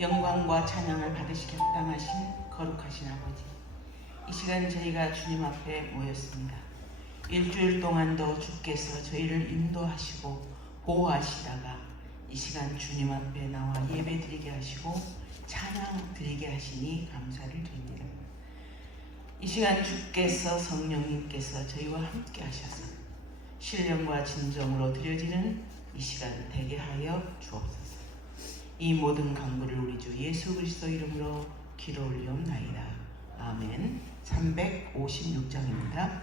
영광과 찬양을 받으시기 합당하신 거룩하신 아버지, 이 시간 저희가 주님 앞에 모였습니다. 일주일 동안도 주께서 저희를 인도하시고 보호하시다가 이 시간 주님 앞에 나와 예배 드리게 하시고 찬양 드리게 하시니 감사를 드립니다. 이 시간 주께서 성령님께서 저희와 함께 하셔서 신령과 진정으로 드려지는 이 시간 되게 하여 주옵소서. 이 모든 간구를 우리 주 예수 그리스도 이름으로 기도 올리옵나이다. 아멘. 356장입니다.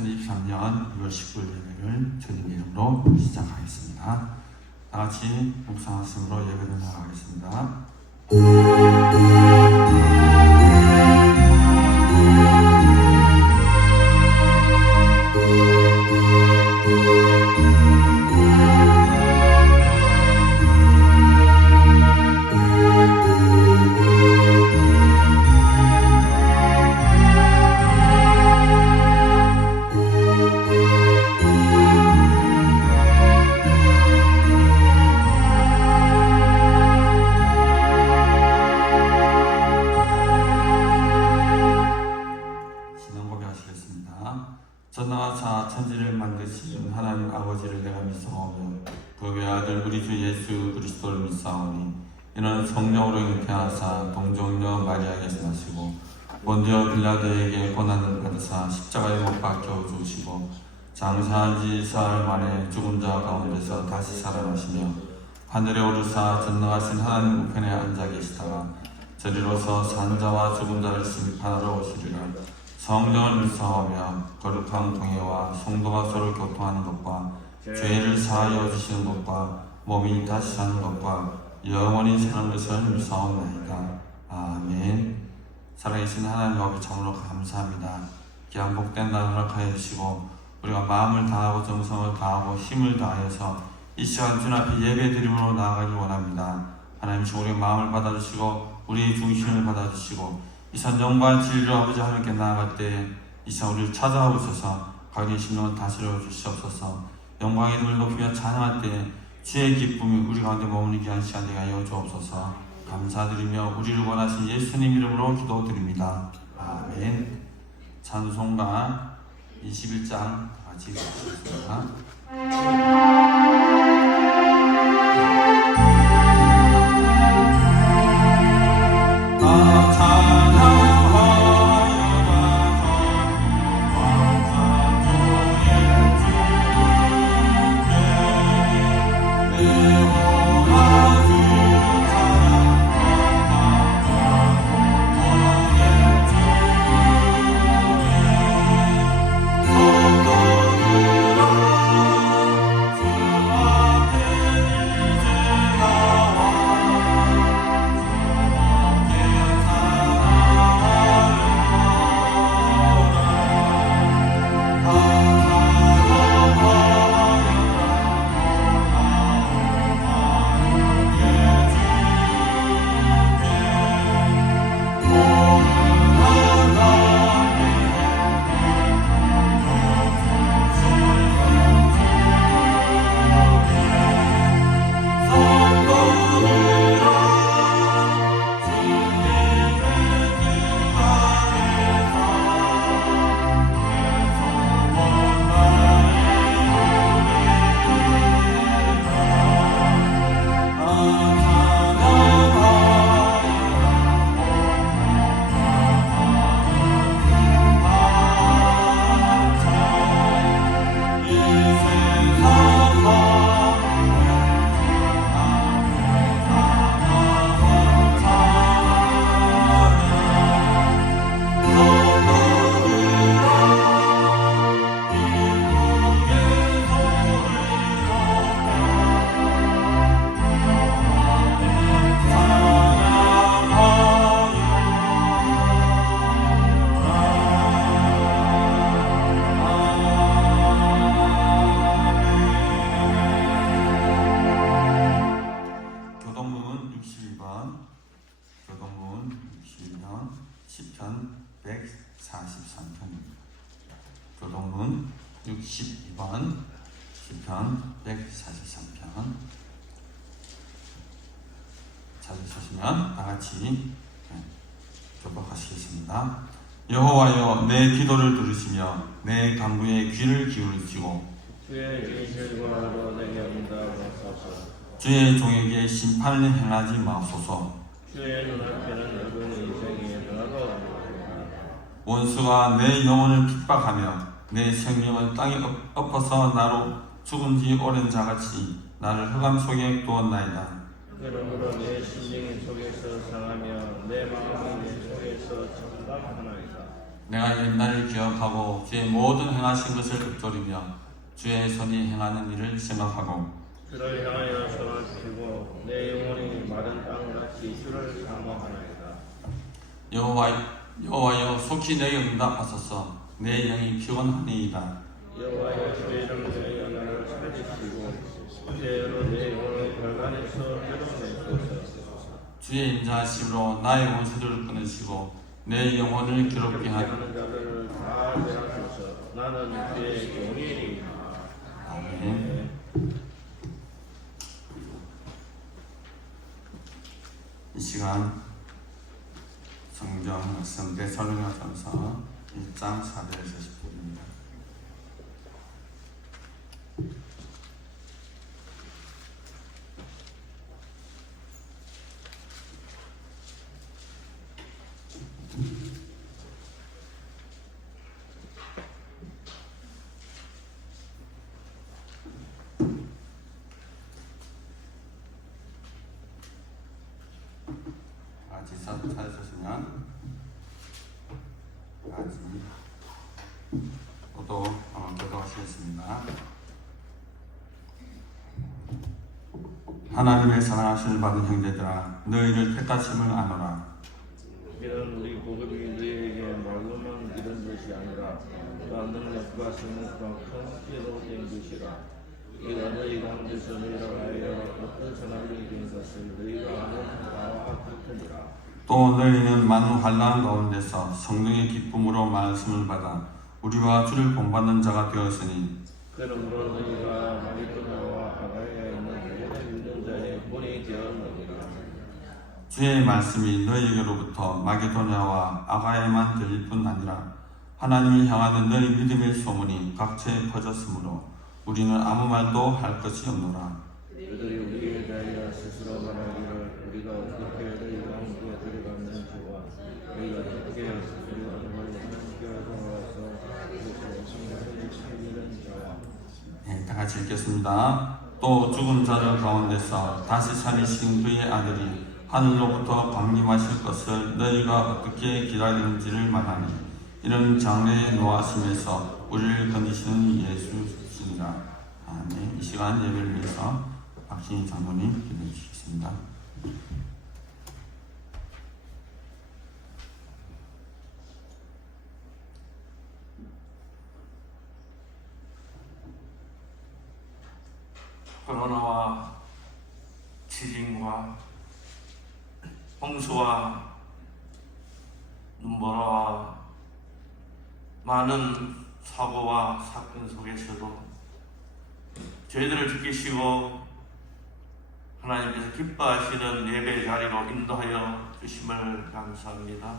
2023년 6월 19일 예배를 주님 이름으로 시작하겠습니다. 다 같이 묵상 말씀으로 예배를 나가겠습니다. 전능하사 천지를 만드신 하나님 아버지를 내가 믿사오며 그 외아들 우리 주 예수 그리스도를 믿사오니 이는 성령으로 잉태하사 동정녀 마리아에게서 나시고 본디오 빌라도에게 고난을 받으사 십자가에 못 박혀 죽으시고 장사한 지 사흘 만에 죽은 자 가운데서 다시 살아나시며 하늘에 오르사 전능하신 하나님 우편에 앉아 계시다가 저리로서 산 자와 죽은 자를 심판하러 오시리라. 성령을 믿사오며 거룩한 공예와 성도가 서로 교통하는 것과 죄를 사하여 주시는 것과 몸이 다시 사는 것과 영원히 사는 것을 믿사옵나이다. 아멘. 살아계신 하나님 아버지 참으로 감사합니다. 귀한 복된 날 허락하여 주시고 우리가 마음을 다하고 정성을 다하고 힘을 다하여서 이 시간 주님 앞에 예배드림으로 나아가길 원합니다. 하나님 우리의 마음을 받아주시고 우리의 중심을 받아주시고 이 산 영광 진리로 아버지 하나님께 나아갈 때 이 시간 우리를 찾아오셔서 각의 심령을 다스려 주시옵소서. 영광의 이름을 높이며 찬양할 때 주의 기쁨이 우리 가운데 머무르게 한 시간 되게 하여 주옵소서. 감사드리며 우리를 원하신 예수님 이름으로 기도드립니다. 아멘. 찬송가 21장 같이 읽겠습니다. 교동문 62번 시편 143편 찾으시면 다같이 교독하시겠습니다. 여호와여 내 기도를 들으시며 내 간구에 귀를 기울이시고 주의 일들과로 내게 응답하소서. 주의 종에게 심판을 행하지 마소서. 주의 눈앞에는 어두운 인생이 다가옵니다. 원수가 내 영혼을 핍박하며 내 생명을 땅에 엎어서 나로 죽은 지 오랜 자같이 나를 흑암 속에 두었나이다. 그러므로 내 심령이 속에서 상하며 내 마음이 내 속에서 청담하나이다. 내가 옛날을 기억하고 주의 모든 행하신 것을 읊조리며 주의 손이 행하는 일을 생각하고 주를 향하여 손을 펴고 내 영혼이 마른 땅같이 주를 사모하나이다. 여호와여 속히 내게 응답하소서. 내 영이 피곤하니이다. 여호와여 주의 이름을 위하여 나를 살리시고 주의로 내 영혼을 결간에서 끌어내소서. 주의 인자하심으로 나의 원수들을 끊으시고 내 영혼을 괴롭게 하는 자들을 다 멸하소서. 나는 주의 종이니. 아멘. 이 시간 성경 말씀 데살로니가전서 1장 4절에서 10절입니다. 같이 찾으셨으면 같이 기도하시겠습니다. 하나님의 사랑하심을 받은 형제들아, 너희를 택하심을 아노라. 이런 우리 복음이 너희에게 말로만 이런 것이 아니라 또한 능력과 성령과 큰 피로 된 것이라. 이가 너희 가운데서 너희를 하여 어떤 선함이 된 것을 너희가 아는 바와 같으니라. 또 너희는 많은 환난 가운데서 성령의 기쁨으로 말씀을 받아 우리와 주를 본받는 자가 되었으니 그러므로 너희가 마게도냐와 아가야에 있는 모든 믿는 자의 본이 되었느니라. 주의 말씀이 너희에게로부터 마게도냐와 아가야에만 들릴 뿐 아니라 하나님을 향하는 너희 믿음의 소문이 각처에 퍼졌으므로 우리는 아무 말도 할 것이 없노라. 그들이 우리에 대하여 스스로 말하기를 우리가 어떻게 너희 가운데 들어갔는지와 너희가 어떻게 우리가 함께 돌아와서 성령을 살리는 자와. 네, 다 같이 읽겠습니다. 또 죽은 자들 가운데서 다시 살리신 그의 아들이 하늘로부터 강림하실 것을 너희가 어떻게 기다리는지를 말하니 이런 장래의 노하심에서 우리를 건지시는 예수시니라. 아멘. 이 시간 예배를 위해서 박신희 장로님 기도해 주시겠습니다. 코로나와 지진과 홍수와 눈보라와 많은 사고와 사건 속에서도 저희들을 지키시고 하나님께서 기뻐하시는 예배 자리로 인도하여 주심을 감사합니다.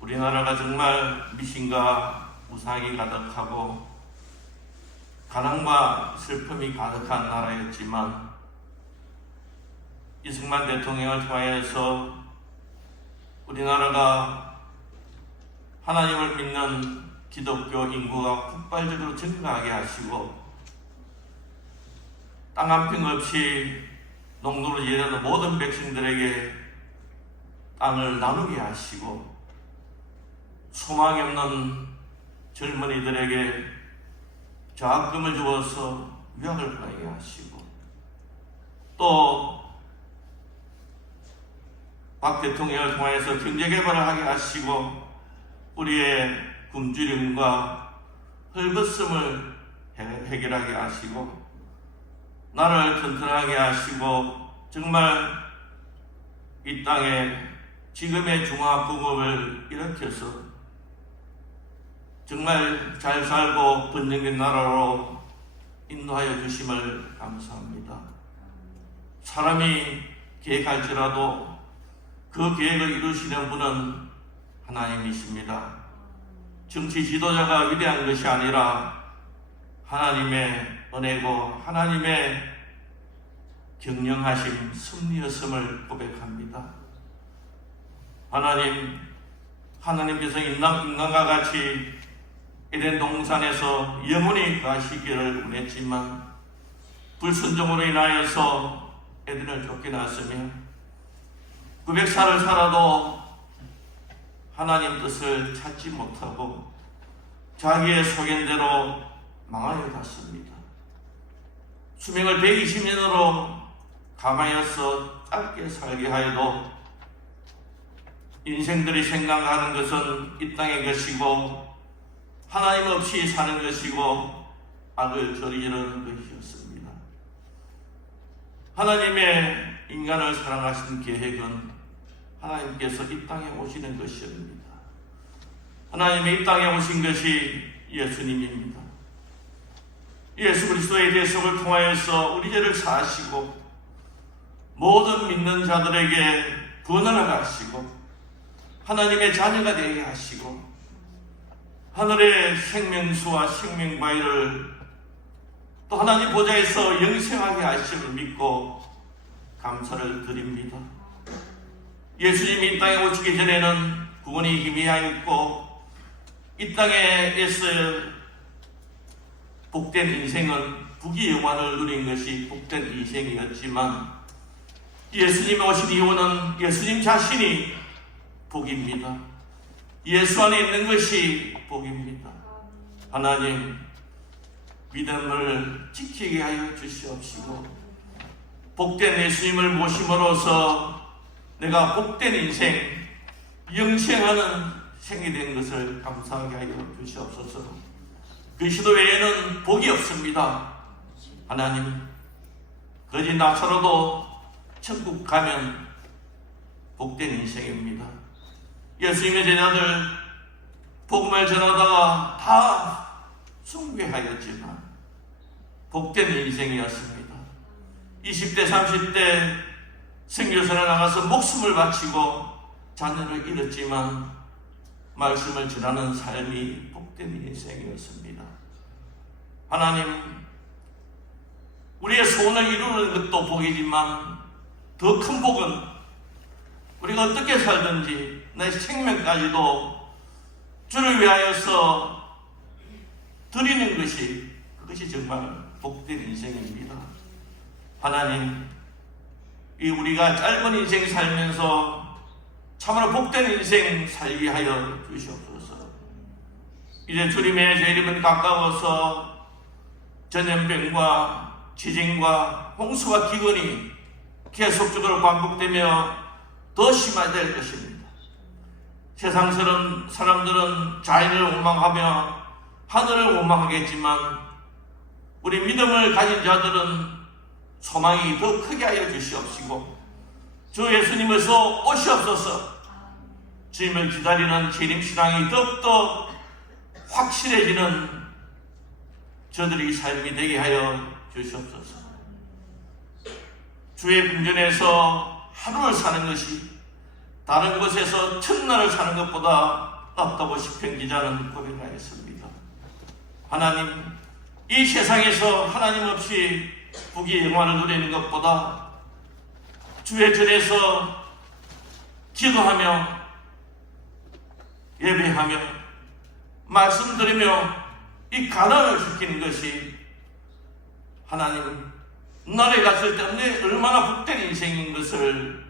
우리나라가 정말 미신과 우상이 가득하고 가난과 슬픔이 가득한 나라였지만 이승만 대통령을 통하여서 우리나라가 하나님을 믿는 기독교 인구가 폭발적으로 증가하게 하시고 땅 한 평 없이 농도를 일하는 모든 백성들에게 땅을 나누게 하시고 소망이 없는 젊은이들에게 장학금을 주어서 유학을 가게 하시고 또 박 대통령을 통해서 경제개발을 하게 하시고 우리의 굶주림과 헐벗음을 해결하게 하시고 나라를 튼튼하게 하시고 정말 이 땅에 지금의 중화국업을 일으켜서 정말 잘 살고 번영된 나라로 인도하여 주심을 감사합니다. 사람이 계획할지라도 그 계획을 이루시는 분은 하나님이십니다. 정치 지도자가 위대한 것이 아니라 하나님의 은혜고 하나님의 경영하심 섭리였음을 고백합니다. 하나님께서 인간과 같이 에덴 동산에서 영원히 가시기를 원했지만 불순종으로 인하여서 에덴을 쫓겨났으며 900살을 살아도 하나님 뜻을 찾지 못하고 자기의 소견대로 망하여 갔습니다. 수명을 120년으로 감하여서 짧게 살게 하여도 인생들이 생각하는 것은 이 땅의 것이고 하나님 없이 사는 것이고 악을 저지르는 것이었습니다. 하나님의 인간을 사랑하신 계획은 하나님께서 이 땅에 오시는 것이었습니다. 하나님의 이 땅에 오신 것이 예수님입니다. 예수 그리스도의 대속을 통하여서 우리 죄를 사하시고 모든 믿는 자들에게 구원을 하시고 하나님의 자녀가 되게 하시고 하늘의 생명수와 생명과일을 또 하나님 보좌에서 영생하게 하심을 믿고 감사를 드립니다. 예수님이 이 땅에 오시기 전에는 구원이 희미하였고 이 땅에서 복된 인생은 부귀 영화를 누린 것이 복된 인생이었지만 예수님이 오신 이유는 예수님 자신이 복입니다. 예수 안에 있는 것이 복입니다. 하나님 믿음을 지키게 하여 주시옵시고 복된 예수님을 모심으로써 내가 복된 인생 영생하는 생이 된 것을 감사하게 하여 주시옵소서. 그리스도 외에는 복이 없습니다. 하나님 거짓 나사로도 천국 가면 복된 인생입니다. 예수님의 제자들 복음을 전하다가 다 숭배하였지만 복된 인생이었습니다. 20대 30대 선교사를 나가서 목숨을 바치고 자녀를 잃었지만 말씀을 전하는 삶이 복된 인생이었습니다. 하나님 우리의 소원을 이루는 것도 복이지만 더 큰 복은 우리가 어떻게 살든지 내 생명까지도 주를 위하여서 드리는 것이 그것이 정말 복된 인생입니다. 하나님 이 우리가 짧은 인생 살면서 참으로 복된 인생 살게 하여 주시옵소서. 이제 주님의 재림은 가까워서 전염병과 지진과 홍수와 기근이 계속적으로 반복되며 더 심화될 것입니다. 세상 사람들은 자연을 원망하며 하늘을 원망하겠지만 우리 믿음을 가진 자들은 소망이 더 크게 하여 주시옵시고 주 예수님께서 오시옵소서. 주님을 기다리는 재림신앙이 더욱더 확실해지는 저들의 삶이 되게 하여 주시옵소서. 주의 궁전에서 하루를 사는 것이 다른 곳에서 첫날을 사는 것보다 낫다고 시편 기자는 고백하였습니다. 하나님 이 세상에서 하나님 없이 부귀 영화를 누리는 것보다 주의 전에서 기도하며 예배하며 말씀드리며 이 가난을 지키는 것이 하나님 나라에 갔을 때 얼마나 복된 인생인 것을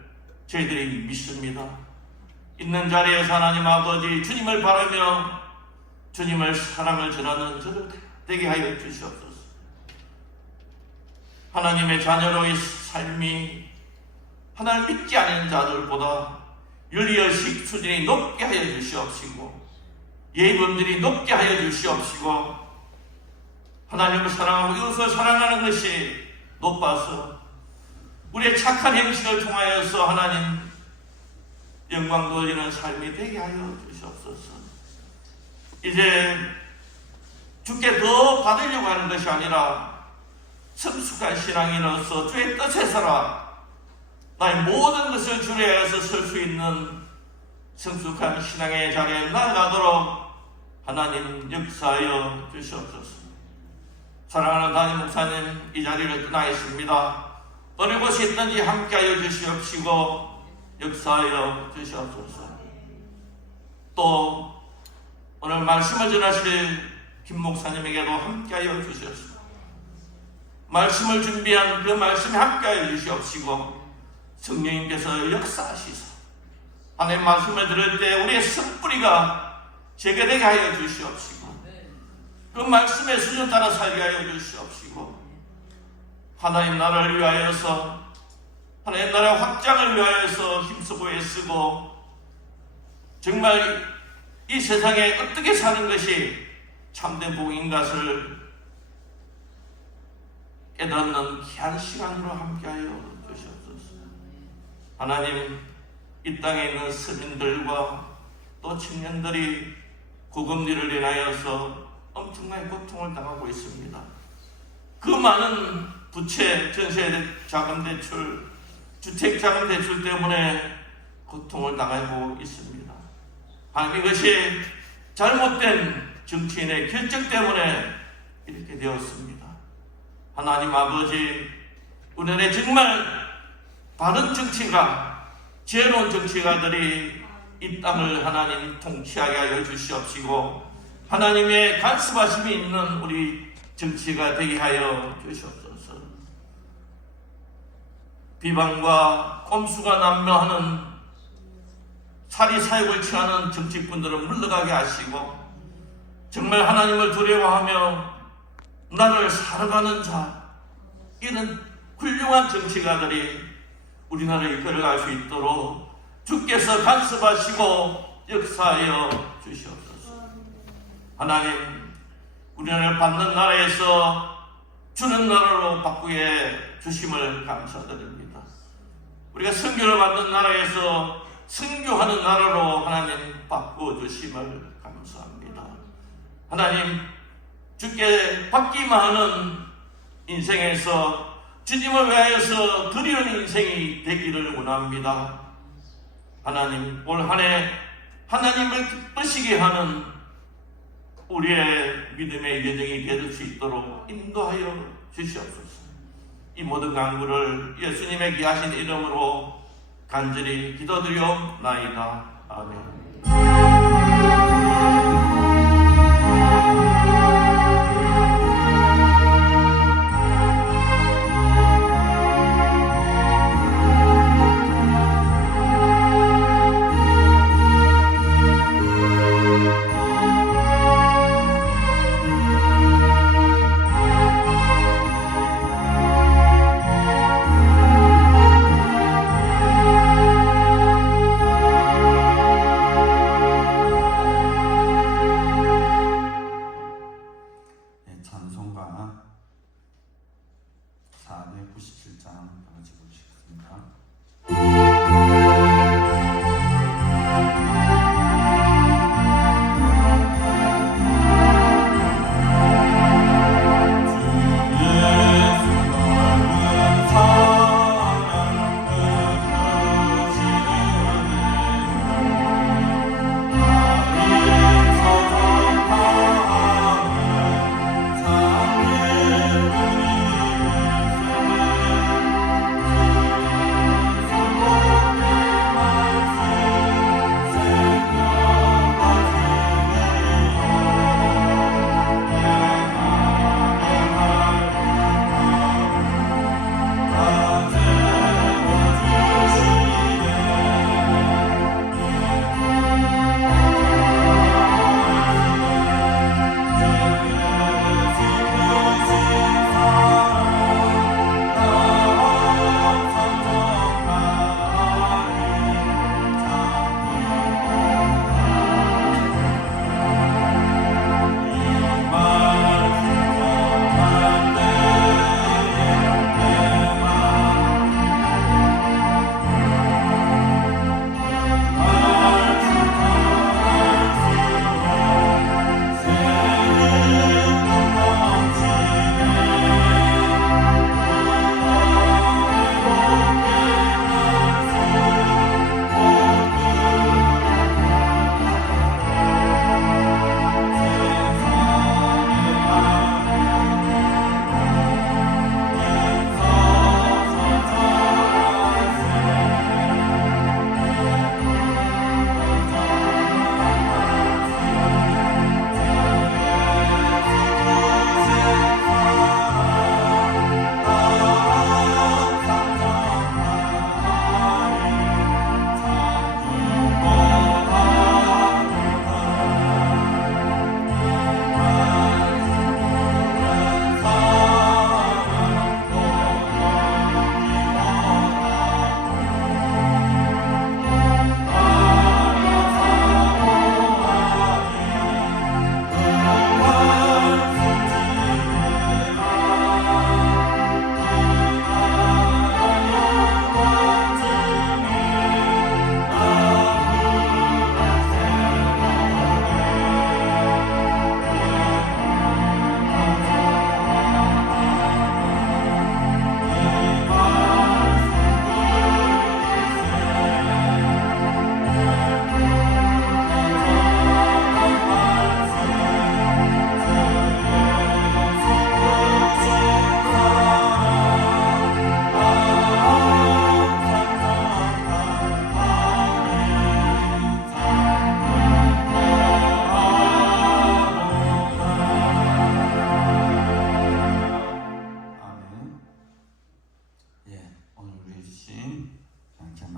저희들이 믿습니다. 있는 자리에서 하나님 아버지 주님을 바라며 주님을 사랑을 전하는 저를 되게 하여 주시옵소서. 하나님의 자녀로의 삶이 하나님 믿지 않는 자들보다 윤리의식 수준이 높게 하여 주시옵시고 예의범들이 높게 하여 주시옵시고 하나님을 사랑하고 이웃을 사랑하는 것이 높아서 우리의 착한 행실을 통하여서 하나님 영광 돌리는 삶이 되게 하여 주시옵소서. 이제 주께 더 받으려고 하는 것이 아니라 성숙한 신앙인으로서 주의 뜻에 살아 나의 모든 것을 주를 위해서 설 수 있는 성숙한 신앙의 자리에 나아가도록 하나님 역사하여 주시옵소서. 사랑하는 담임 목사님 이 자리를 떠나 있습니다. 어느 곳에 있든지 함께하여 주시옵시고 역사하여 주시옵소서. 또 오늘 말씀을 전하실 김 목사님에게도 함께하여 주시옵소서. 말씀을 준비한 그 말씀에 함께하여 주시옵시고 성령님께서 역사하시소 하나님 말씀을 들을 때 우리의 쓴뿌리가 제거되게 하여 주시옵시고 그 말씀의 수준 따라 살게 하여 주시옵시고 하나님 나라를 위하여서 하나님 나라 확장을 위하여서 힘쓰고 애쓰고 정말 이 세상에 어떻게 사는 것이 참된 복인 것을 깨닫는 귀한 시간으로 함께하여 주시옵소서. 하나님 이 땅에 있는 서민들과 또 청년들이 고금리를 인하여서 엄청나게 고통을 당하고 있습니다. 그 많은 부채, 전세 자금 대출, 주택 자금 대출 때문에 고통을 당하고 있습니다. 하나님 이것이 잘못된 정치인의 결정 때문에 이렇게 되었습니다. 하나님 아버지, 우리나라에 정말 바른 정치가, 지혜로운 정치가들이 이 땅을 하나님 통치하게 하여 주시옵시고 하나님의 간섭하심이 있는 우리 정치가 되게 하여 주시옵소서. 비방과 꼼수가 난무하는 사리 사욕을 취하는 정치꾼들을 물러가게 하시고 정말 하나님을 두려워하며 나를 살아가는 자, 이런 훌륭한 정치가들이 우리나라를 이끌어갈 수 있도록 주께서 간섭하시고 역사하여 주시옵소서. 하나님, 우리나라를 받는 나라에서 주는 나라로 바꾸게 주심을 감사드립니다. 우리가 선교를 받는 나라에서 선교하는 나라로 하나님 바꿔주심을 감사합니다. 하나님, 주께 받기만 하는 인생에서 주님을 위하여서 드리는 인생이 되기를 원합니다. 하나님, 올 한 해 하나님을 기쁘시게 하는 우리의 믿음의 여정이 될 수 있도록 인도하여 주시옵소서. 이 모든 간구를 예수님의 귀하신 이름으로 간절히 기도드리옵나이다. 아멘.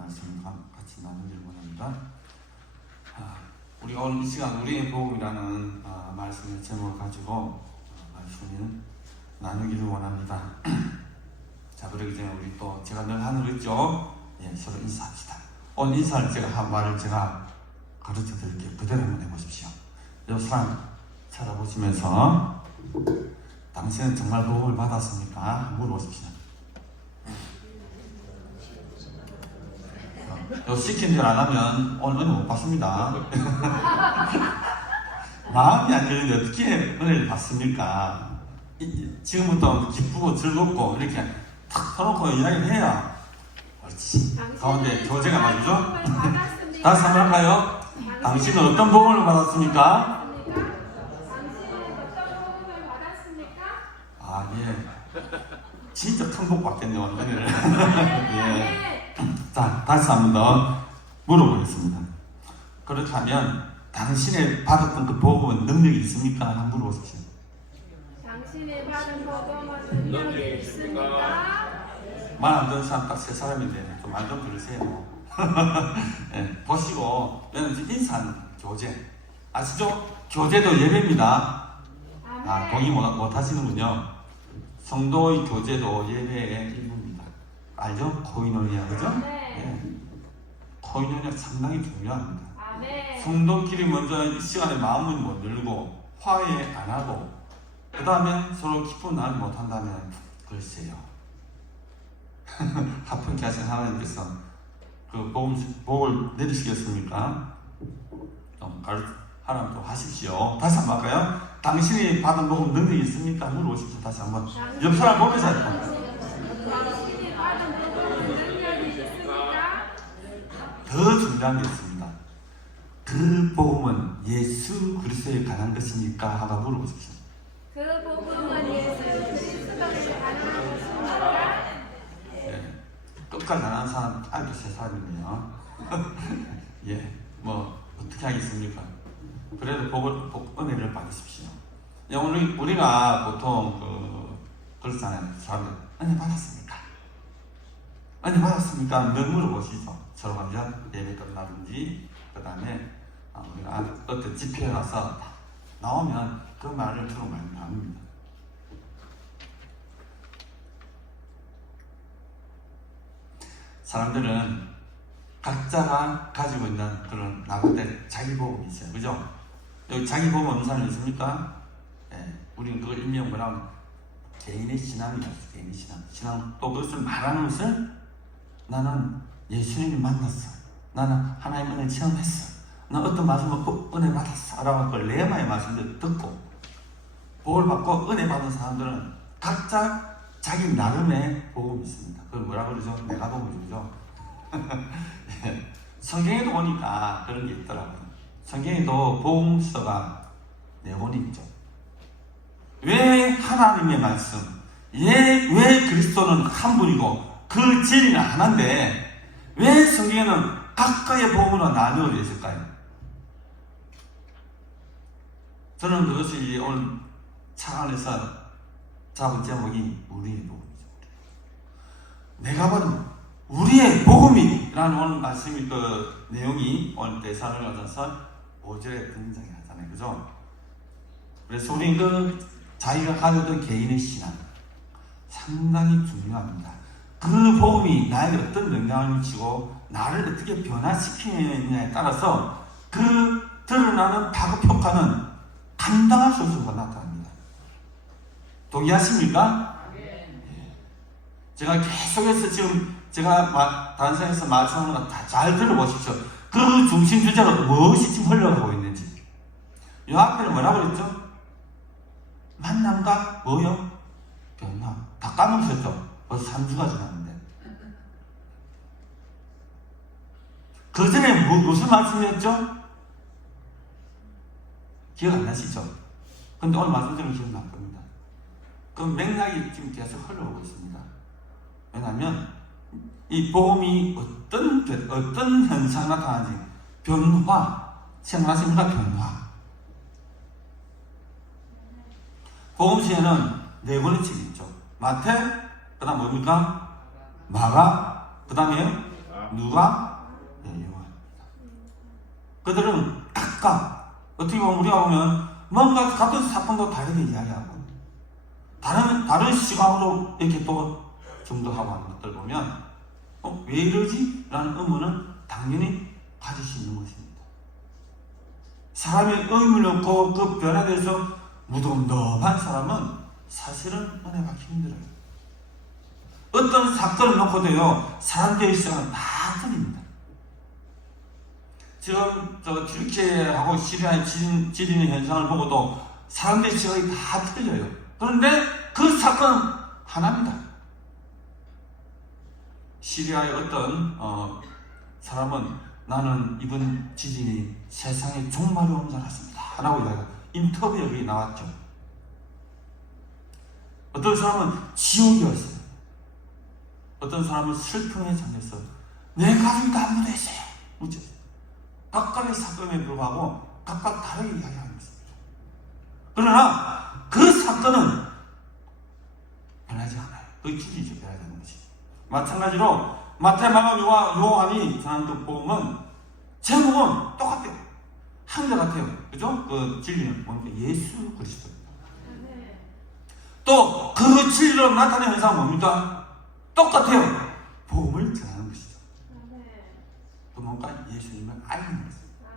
말씀을 같이 나누기를 원합니다. 우리가 오늘 이 시간 우리의 복음이라는 말씀의 제목을 가지고 말씀을 나누기를 원합니다. 자, 그러기 전에 우리 또 제가 늘 하는 거 있죠? 예, 서로 인사합시다. 오늘 인사를 한 말을 제가 가르쳐 드릴게요. 그대로 한번 해보십시오. 옆 사람 찾아보시면서 당신은 정말 복음을 받았습니까? 물어보십시오. 시킨 대로 안 하면 오늘 은혜 못 받습니다. 마음이 안 열리는데 어떻게 은혜를 받습니까? 지금부터 기쁘고 즐겁고 이렇게 탁 터놓고 이야기를 해야 옳지. 가운데 교제가 맞죠? 다시 한번 할까요? 당신은 어떤 복음을 받았습니까? 아, 예. 진짜 큰 복 받겠네요, 오늘. 예. 자, 다시 한 번 더 물어보겠습니다. 그렇다면 당신의 받았던 그 복음은 능력이 있습니까? 한번 물어보십시오. 당신의 받은 복음은 능력이 있습니까? 말 안 듣는 사람 딱 세 사람인데 좀 말 좀 들으세요. 네, 보시고 인사는 교제 아시죠? 교제도 예배입니다. 동의 못 하시는군요. 성도의 교제도 예배의 일부입니다. 알죠? 코이노니아, 그죠? 네. 코이노니아 상당히 중요합니다. 성도끼리 먼저 이 시간에 마음을 못 열고 화해 안 하고 그 다음에 서로 기쁜 날 못한다면 글쎄요. 하품케 하신 하나님께서 그 복을 내리시겠습니까? 하나님 또 하십시오. 다시 한번 할까요? 당신이 받은 복음 능력이 있습니까? 물어보십시오. 다시 한번. 옆 사람 보면서 당신이 받은 복음은 능력이 있습니까? 더 중요한 게 있습니다. 그 복음은 예수 그리스도에 관한 것입니까? 하고 물어보십시오. 그 복음은 예수 그리스도에 관한 것입니까? 예, 끝까지 안 하는 사람 아직도 세 사람이네요. 예, 뭐 어떻게 하겠습니까? 그래도 은혜를 받으십시오. 예, 오늘 우리가 보통 그렇잖아요. 사람들 은혜 받았습니까? 은혜 받았습니까? 늘 물어보시죠. 서로 먼저 예배 끝나든지 그 다음에 우리가 어떤 집회에 가서 나오면 그 말을 주로 많이 나눕니다. 사람들은 각자가 가지고 있는 그런 나그네 자기 복음이 있어요. 그죠? 여기 자기 복음 없는 사람이 있습니까? 예, 우리는 그걸 일명 뭐라고 하면 개인의 신앙이라고 해요. 개인의 신앙. 신앙 또 그것을 말하는 것을 나는 예수님을 만났어. 나는 하나님 은혜 체험했어. 나 어떤 말씀을 먹고 은혜 받았어. 라고 그걸 레마의 말씀을 듣고 복을 받고 은혜 받은 사람들은 각자 자기 나름의 복음이 있습니다. 그걸 뭐라 그러죠? 내가 복음이죠. 예. 성경에도 보니까 그런 게 있더라고요. 성경에도 복음서가 4권이 있죠. 왜 하나님의 말씀, 왜 그리스도는 한 분이고 그 진리는 하나인데 왜 성경에는 각각의 복음으로 나누어져 있을까요? 저는 그것이 오늘 차 안에서 잡은 제목이 우리의 복음이죠. 내가 본 우리의 복음이라는 오늘 말씀이 그 내용이 오늘 데살로니가전서 5절에 등장이 하잖아요. 그죠? 그래서 우리 그 자기가 가졌던 개인의 신앙 상당히 중요합니다. 그 복음이 나에게 어떤 영향을 미치고 나를 어떻게 변화시키느냐에 따라서 그 드러나는 파급 효과는 감당할 수 없는 것 나타납니다. 동의하십니까? 예. 제가 계속해서 지금 제가 단상에서 말씀하는 거 다 잘 들어보십시오. 그 중심 주제가 무엇이 지금 흘러가고 있는지. 이 앞에는 뭐라고 그랬죠? 만남과 뭐요? 변화. 다 까먹으셨죠? 벌써 3주가 지났는데. 그 전에 무슨 말씀이었죠? 기억 안 나시죠? 근데 오늘 말씀 들으면 기억날 겁니다. 그 맥락이 지금 계속 흘러오고 있습니다. 왜냐하면 이 복음이 어떤 현상이 나타나는지 변화, 생각하십니까? 변화. 복음서에는 4권의 책이 있죠. 마태, 그 다음 뭡니까? 마가, 그 다음에요? 누가? 요한입니다. 그들은 각각 어떻게 보면 우리가 보면 뭔가 같은 사건도 다르게 이야기하고 다른 시각으로 이렇게 또 정도하고 하는 것들 보면 왜 이러지? 라는 의문은 당연히 가질 수 있는 것입니다. 사람이 의문을 없고 그 변화돼서 무덤덤한 사람은 사실은 은혜 받기 힘들어요. 어떤 사건을 놓고도요, 사람들의 시각은 다 틀립니다. 지금 튀르키예하고 시리아의 지리는 현상을 보고도 사람들의 시각이 다 틀려요. 그런데 그 사건은 하나입니다. 시리아의 어떤 사람은 나는 이번 지진이 세상에 종말이 오는 줄 알았습니다 라고 이야기하고 인터뷰 여기 나왔죠. 어떤 사람은 지옥이었어요. 어떤 사람은 슬픔에 잠겼어. 내 가족이 다 무대에 있어요. 각각의 사건에 불구하고 각각 다르게 이야기하는 것입니다. 그러나 그 사건은 변하지 않아요. 그 진리죠. 변하지 않는 것이죠. 마찬가지로 마태, 마가, 요한이 전하는 그 복음은 제목은 똑같아요. 한결같아요. 그죠? 그 진리는 뭡니까? 예수 그리스도입니다. 또 그 진리로 나타나는 현상은 뭡니까? 똑같아요. 복음을 전하는 것이죠. 또 뭔가 예수님을 알는 것입니다.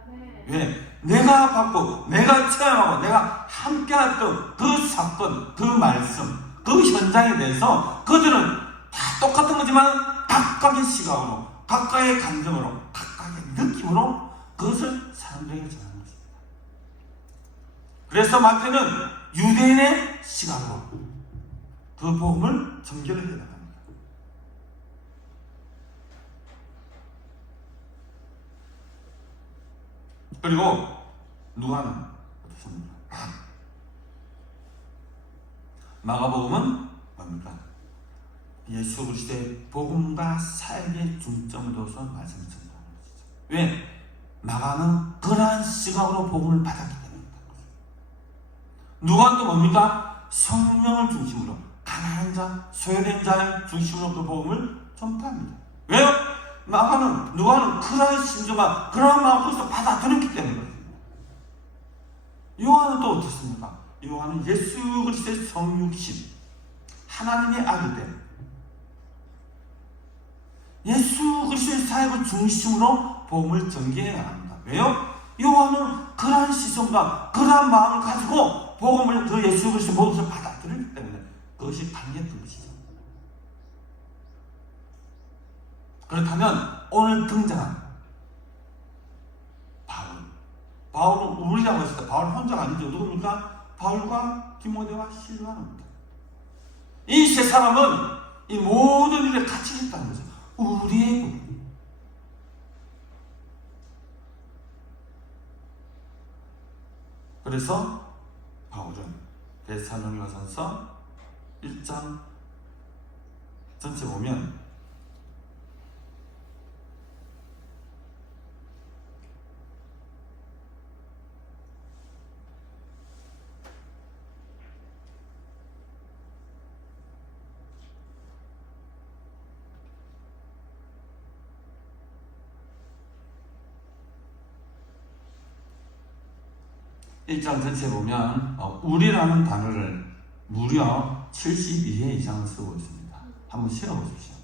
왜? 내가 받고 내가 체험하고 내가 함께했던 그 사건, 그 말씀, 그 현장에 대해서 그들은 다 똑같은 거지만 각각의 시각으로, 각각의 감정으로, 각각의 느낌으로 그것을 사람들에게 전하는 것입니다. 그래서 마태는 유대인의 시각으로 그 복음을 전개를 해나갑니다. 그리고 누가는 어떻습니까? 마가복음은 뭡니까? 예수 그리스도의 복음과 사역의 중점을 둬서 말씀을 전하는 것이죠. 왜? 마가는 그러한 시각으로 복음을 받았기 때문입니다. 누가는 또 뭡니까? 성령을 중심으로 가난한 자, 소외된 자를 중심으로 그 복음을 전파합니다. 왜요? 누가는 그러한 심정과 그러한 마음으로서 받아들였기 때문입니다. 요한은 또 어떻습니까? 요한은 예수 그리스도의 성육신, 하나님의 아들 때 예수 그리스도의 사역을 중심으로 복음을 전개해야 합니다. 왜요? 요한은 그러한 시선과 그러한 마음을 가지고 복음을 그 예수 그리스도의 모습을 받아들였기 때문에 그것이 강했던 것이죠. 그렇다면 오늘 등장한 바울은 우리라고 했을 때 바울은 혼자가 아니죠. 누굽니까? 바울과 디모데와 실바나입니다. 이 세 사람은 이 모든 일을 같이 했다는 거죠. 우리의 복음. 그래서 바울은 데살로니가전서 1장 전체 보면 일장 전체 보면 우리라는 단어를 무려 72회 이상 쓰고 있습니다. 한번 실어보십시오.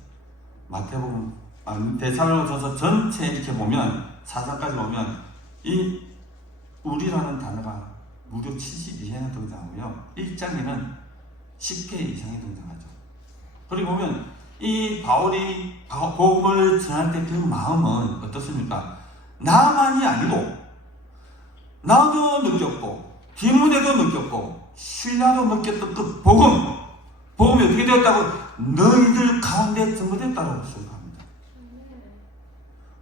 마태복음, 데살로니가전서 전체 이렇게 보면 4장까지 보면 이 우리라는 단어가 무려 72회나 등장하고요. 1장에는 10개 이상이 등장하죠. 그리고 보면 이 바울이 복음을 전할 때 그 마음은 어떻습니까? 나만이 아니고 나도 느꼈고 디모데도 느꼈고 신라도 느꼈던 그 복음이 어떻게 되었다고? 너희들 가운데 전부됐다고 생각합니다.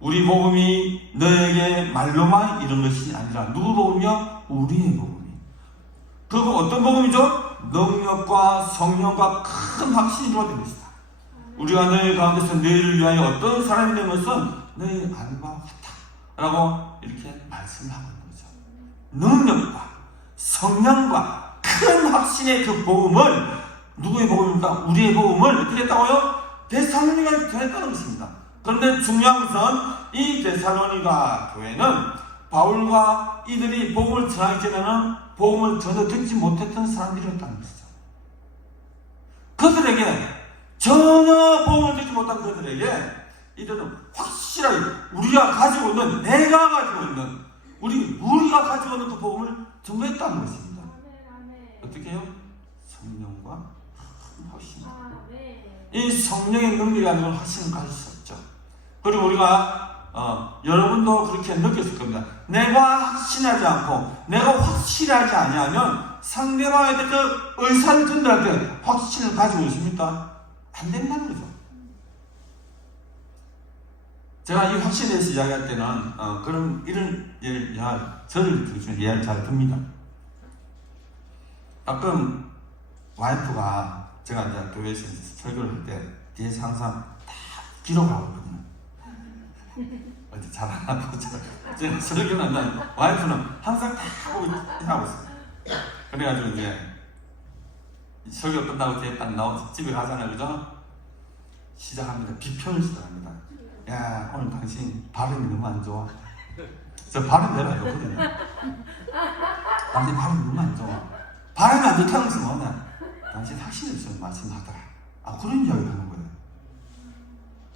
우리 복음이 너에게 말로만 이런 것이 아니라 누구 복음이요? 우리의 복음이. 그 어떤 복음이죠? 능력과 성령과 큰 확신이 들어된 것이다. 우리가 너희 가운데서 너희를 위하여 어떤 사람이 된 것은 너희 안과 같다 라고 이렇게 말씀을 하고 있는 거죠. 능력과 성령과 큰 확신의 그 복음을, 누구의 복음입니까? 우리의 복음을 어떻게 했다고요? 데살로니가에 전했다는 것입니다. 그런데 중요한 것은 이 데살로니가 교회는 바울과 이들이 복음을 전하기 전에는 복음을 전혀 듣지 못했던 사람들이었다는 것이죠. 그들에게 전혀 복음을 듣지 못한 그들에게 이들은 확실하게 우리가 가지고 있는, 내가 가지고 있는, 우리가 가지고 있는 그 복음을 전부했다는 것입니다. 어떻게 해요? 성령과 확신. 이 성령의 능력이 아니면 확신을 가질 수 없죠. 그리고 우리가 여러분도 그렇게 느꼈을 겁니다. 내가 확신하지 않고 내가 확실하지 아니하면 상대방에 대해서 의사를 전달할 때 확신을 가지고 있습니까? 안 된다는 거죠. 제가 이 확신에 대해서 이야기할 때는 이런 예를, 저를 중심으로 이해를 잘 듭니다. 가끔 와이프가 제가 이제 교회에서 설교를 할 때 뒤에서 항상 다 기록하고 있거든요. 어디 잘 안 하고 제가 설교는 안 나요. 와이프는 항상 다 하고 있어요. 그래가지고 이제 설교 끝나고 뒤에 딱 집에 가잖아요, 그죠? 시작합니다. 비평을 시작합니다. 야, 오늘 당신 발음이 너무 안 좋아. 저 발음 별로 안 좋거든요. 당신 발음이 너무 안 좋아. 발음이 안 좋다는 것은 뭐냐? 당신 확신이 없어서 말씀하더라. 그런 이야기를 하는 거예요.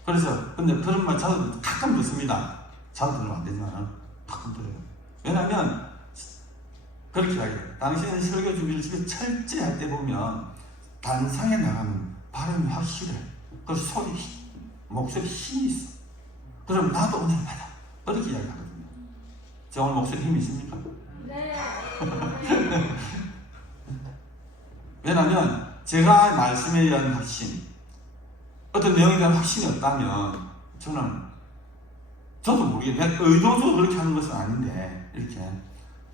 그래서 근데 그런 말 저도 가끔 듣습니다. 자주 들으면 안 되지만 가끔 들어요. 왜냐하면 그렇게 이야기해요. 당신은 설교 준비를 집에 철저히 할 때 보면 단상에 나가면 발음이 확실해. 그래서 소리, 목소리 힘이 있어. 그럼 나도 오늘 받아. 그렇게 이야기하거든요. 저 오늘 목소리 힘이 있습니까? 네. 왜냐하면 제가 말씀에 대한 확신, 어떤 내용에 대한 확신이 없다면 저도 모르겠는데 의도적으로 그렇게 하는 것은 아닌데 이렇게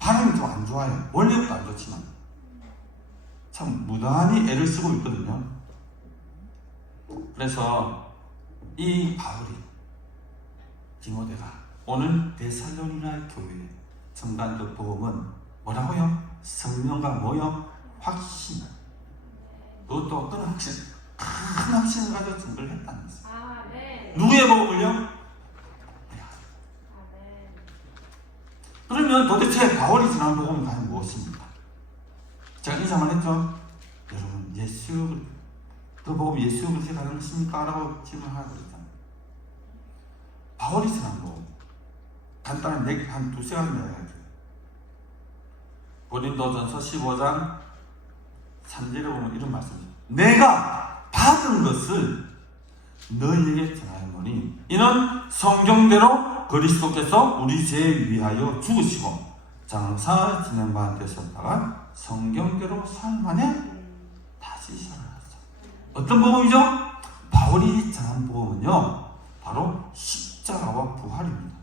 발음이 좀 안 좋아요. 원래부터 안 좋지만 참 무단히 애를 쓰고 있거든요. 그래서 이 바울이 디모데가 오늘 데살로니가 교회에 전한 그 복음은 뭐라고요? 성령과 뭐요? 확신. 그것도 어떤 확신? 큰 확신을 가지고 증거를 했다는 것입니다. 누구의 복음을요? 그러면 도대체 바울이 전한 복음은 과연 무엇입니까? 제가 인사만 했죠? 여러분, 그 복음 예수 그리스도에 가는 것입니까? 라고 질문하고 그랬잖아요. 바울이 전한 복음 간단히 한 두세 가지 이야기할게요. 고린도전서 15장 3절에 보면 이런 말씀이죠. 내가 받은 것을 너희에게 전하노니 이는 성경대로 그리스도께서 우리 죄 위하여 죽으시고 장사 지낸 바 되셨다가 성경대로 사흘 만에 다시 살아났죠. 어떤 복음이죠? 바울이 전한 복음은요 바로 십자가와 부활입니다.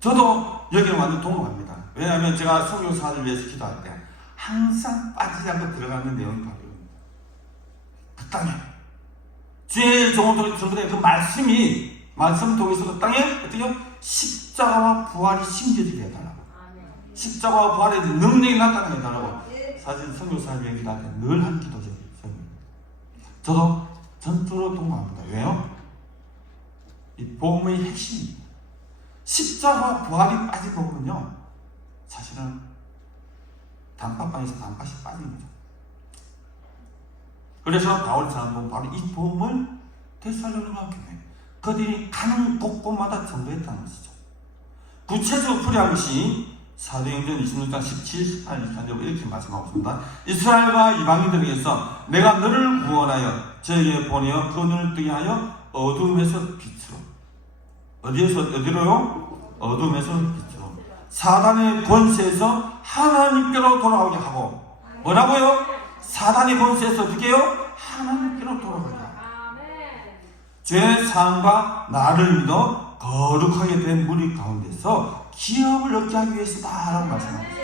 저도 여기는 완전 동감합니다. 왜냐하면 제가 선교사를 위해서 기도할 때 항상 빠지지 않고 들어가는 내용이 바로 이겁니다. 그 땅에 주의 종을 전부된 그 말씀을 통해서 그 땅에 어떻게 십자가와 부활이 심겨지게 해달라고, 십자가와 부활의 능력이 나타나게 해달라고 사실 선교사를 위해 기도할 때 늘 한 기도죠. 저도 전적으로 동감합니다. 왜요? 이 복음의 핵심입니다. 십자가와 부활이 빠진 복음은요 사실은 단팥빵에서 단팥이 빠진 거죠. 그래서 바울이 전한 복음, 바로 이 복음을 데살로니가 교회 그들이 가는 곳곳마다 전도했다는 것이죠. 구체적으로 풀이한 것이 사도행전 26장 17, 18, 24절 이렇게 말씀하고 있습니다. 이스라엘과 이방인들에게서 내가 너를 구원하여 저에게 보내어 그 눈을 뜨게 하여 어둠에서 빛으로, 어디로요? 어둠에서 빛으로, 사단의 권세에서 하나님께로 돌아오게 하고, 뭐라고요? 사단의 권세에서 어떻게 해요? 하나님께로 돌아오게 하고, 죄 사함과 나를 믿어 거룩하게 된 무리 가운데서 기업을 얻게 하기 위해서다라고 말씀합니다.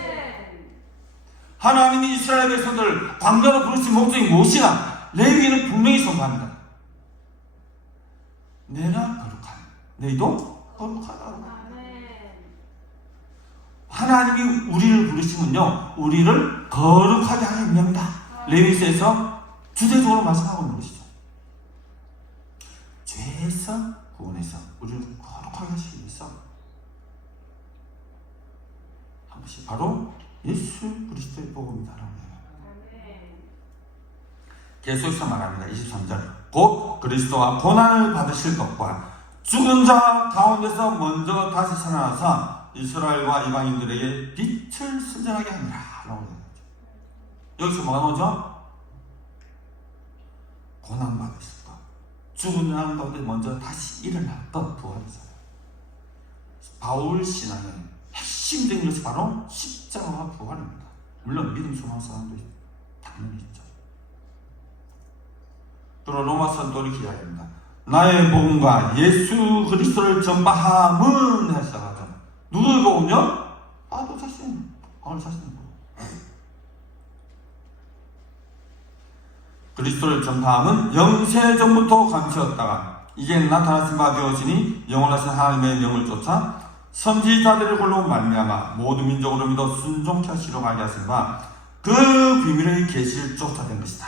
하나님이 이스라엘 백성들을 광야로 부르신 목적이 무엇이나 레위기는 분명히 선포합니다. 내가 거룩한, 너희도 거룩하다. 하나님이 우리를 부르시면요 우리를 거룩하게 하기 위함이다. 레위기서에서 주제적으로 말씀하고 있는 것이죠. 해서 구원해서 우리를 거룩하게 하시기 위해서 한 것이 바로 예수 그리스도의 복음이다라고 해요. 계속해서 말합니다. 23절 곧 그리스도와 고난을 받으실 것과 죽은 자 가운데서 먼저 다시 살아나서 이스라엘과 이방인들에게 빛을 선전하게 하니라 라고 해요. 여기서 뭐가 나오죠? 고난 받으실 것, 죽은 자 가운데 먼저 다시 일어날 것, 부활해서. 바울 신앙의 핵심적인 것이 바로 십자가와 부활입니다. 물론 믿음 소망 사람도 당연히 있죠. 또 로마서 또 이렇게 이야기합니다. 나의 복음과 예수 그리스도를 전파함은 하시다가 누구의 복음요? 바울 자신, 바울 자신의 복음. 그리스도를 전파함은 영세 전부터 감추었다가 이제 나타나신 바 되어지니 영원하신 하나님의 명을 쫓아 선지자들을 걸로 말미암아 모든 민족으로 믿어 순종케 하시려고 알게 하신 바 그 비밀의 계시를 쫓아낸 것이다.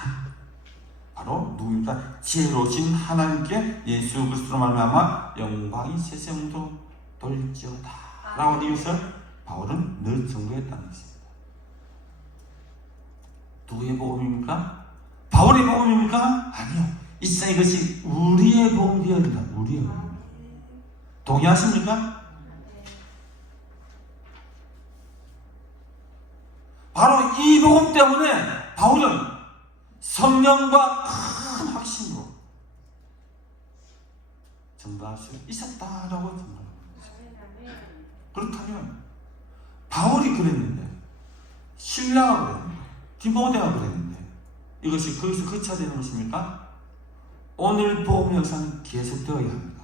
바로 누굽니까? 지혜로우신 하나님께 예수 그리스도로 말미암아 영광이 세세문도 돌릴지어다 라고 하는 이것을 바울은 늘 증거했다는 것입니다. 누구의 복음입니까? 바울의 복음입니까? 아니요. 이 세상에 이것이 우리의 복음이 되어야 된다. 우리의 복음. 동의하십니까? 바로 이 복음 때문에 바울은 성령과 큰 확신으로 증거할 수 있었다라고 증거합니다. 그렇다면 바울이 그랬는데, 신라가 그랬는데, 디모데가 그랬는데 이것이 거기서 그쳐지는 것입니까? 오늘 복음 역사는 계속되어야 합니다.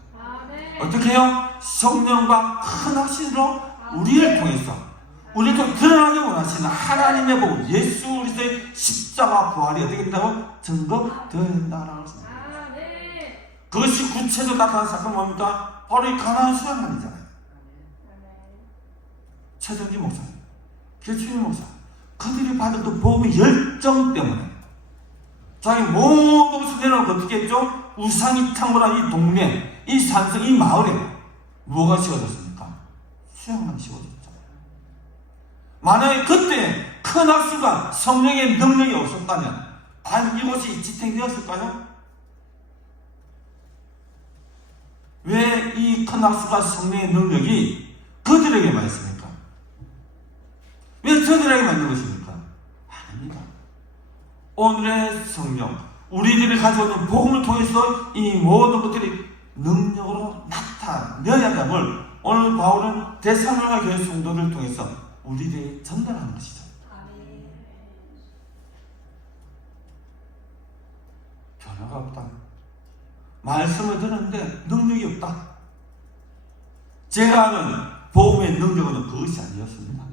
어떻게 해요? 성령과 큰 확신으로 우리를 통해서 우리를 좀 드러나게 원하시는 하나님의 복음, 예수 그리스도의 십자가 부활이 어떻게 된다고? 증거되어야 된다라고 했습니다. 그것이 구체적으로 나타난 사건은 뭡니까? 바로 이 가나안 수양만이잖아요. 최정기 목사, 길춘희 목사, 그들이 받은 그 복음의 열정 때문에 자기 모든 것을 내려놓고 어떻게 했죠? 우상이 창궐한 이 동네, 이 산성, 이 마을에 뭐가 씌워졌습니까? 수양만이 씌워졌죠. 만약에 그때 큰 학수가 성령의 능력이 없었다면 과연 이곳이 지탱되었을까요? 왜 이 큰 학수가 성령의 능력이 그들에게만 있습니까? 왜 저들에게만 있는 것입니까? 아닙니다. 오늘의 성령, 우리들이 가지고 있는 복음을 통해서 이 모든 것들이 능력으로 나타내야 함을 오늘 바울은 데살로니가 교회 성도를 통해서 우리에게 전달하는 것이죠. 변화가 없다. 말씀을 듣는데 능력이 없다. 제가 아는 복음의 능력은 그것이 아니었습니다.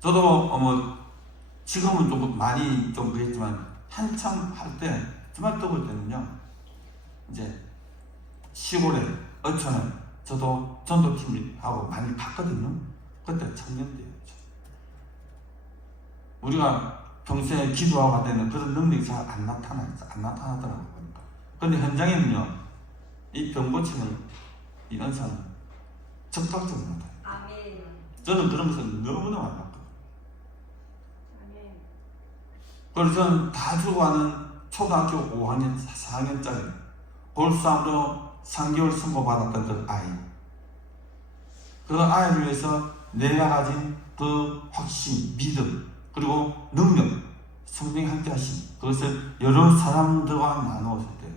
저도 지금은 조금 많이 좀 그랬지만 한참 할 때 정말 떠볼 때는요, 이제 시골에 어촌에 저도 전도팀하고 많이 봤거든요. 그때 청년 때였죠. 우리가 평소에 기도하고 할 때는 그런 능력이 잘 안 나타나더라고요. 그런데 현장에는요, 이 병 고치는 이 은사는 적극적으로 나타나요. 저는 그런 것을 너무나 많이 봤거든요. 그래서 저는 다 주고 하는 초등학교 5학년, 4학년짜리 골수암으로 3개월 선고받았던 그 아이, 그 아이를 위해서 내가 가진 그 확신, 믿음, 그리고 능력, 성령이 함께 하신 그것을 여러 사람들과 나누었을 때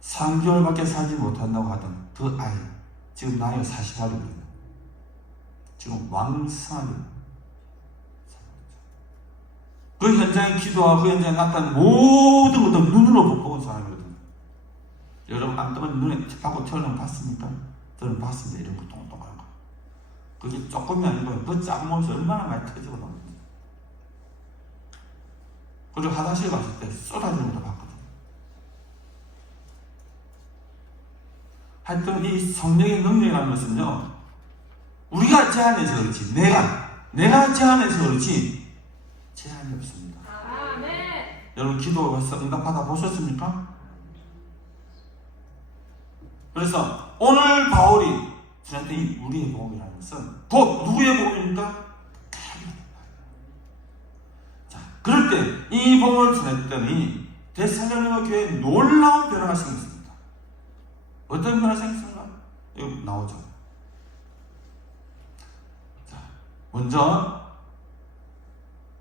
3개월밖에 살지 못한다고 하던 그 아이, 지금 나이가 48입니다. 지금 왕성하게 그 현장에 기도하고 그 현장에 나타난 모든 것도 눈으로 본 사람이거든요. 여러분 안떠만 눈에 tip하고 태어나면 봤습니까? 저는 봤습니다. 이런 거 동동한 거. 그게 조금이 아니고 그 작은 몸에서 얼마나 많이 터지고 나옵니다. 그리고 화장실 갔을 때 쏟아지는 것도 봤거든요. 하여튼 이 성령의 능력이라는 것은요, 우리가 제한해서 그렇지, 내가 제한해서 그렇지 제한이 없습니다. 아멘. 여러분 기도해서 응답받아 보셨습니까? 그래서 오늘 바울이 전했던 이 우리의 복음이라는 것은 곧 누구의 복음입니까? 자, 그럴 때 이 복음을 전했더니 데살로니가 교회에 놀라운 변화가 생겼습니다. 어떤 변화가 생겼습니까? 이거 나오죠. 자, 먼저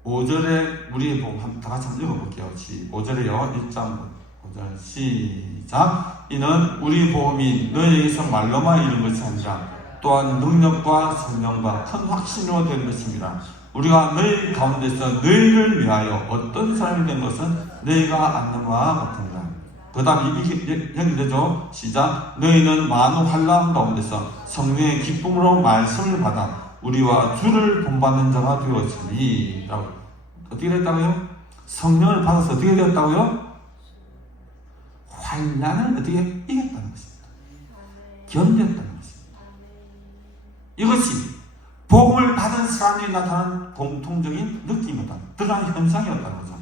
5절에 우리의 복음 다 같이 한번 읽어볼게요. 5절에요. 1장 5절 시작. 이는 우리 복음이 너희에게서 말로만 이룬 것이 아니라 또한 능력과 성령과 큰 확신으로 된 것입니다. 우리가 너희 가운데서 너희를 위하여 어떤 사람이 된 것은 너희가 아는 바와 같으니라. 그 다음 연결되죠. 시작. 너희는 많은 환난 가운데서 성령의 기쁨으로 말씀을 받아 우리와 주를 본받는 자가 되었으니 라고. 어떻게 됐다고요? 성령을 받아서 어떻게 되었다고요? 환난을 어떻게 이겼다는 것입니다. 견뎠다는 것입니다. 이것이 복음을 받은 사람이 나타난 공통적인 느낌이었다. 드러난 현상이었다는 거죠.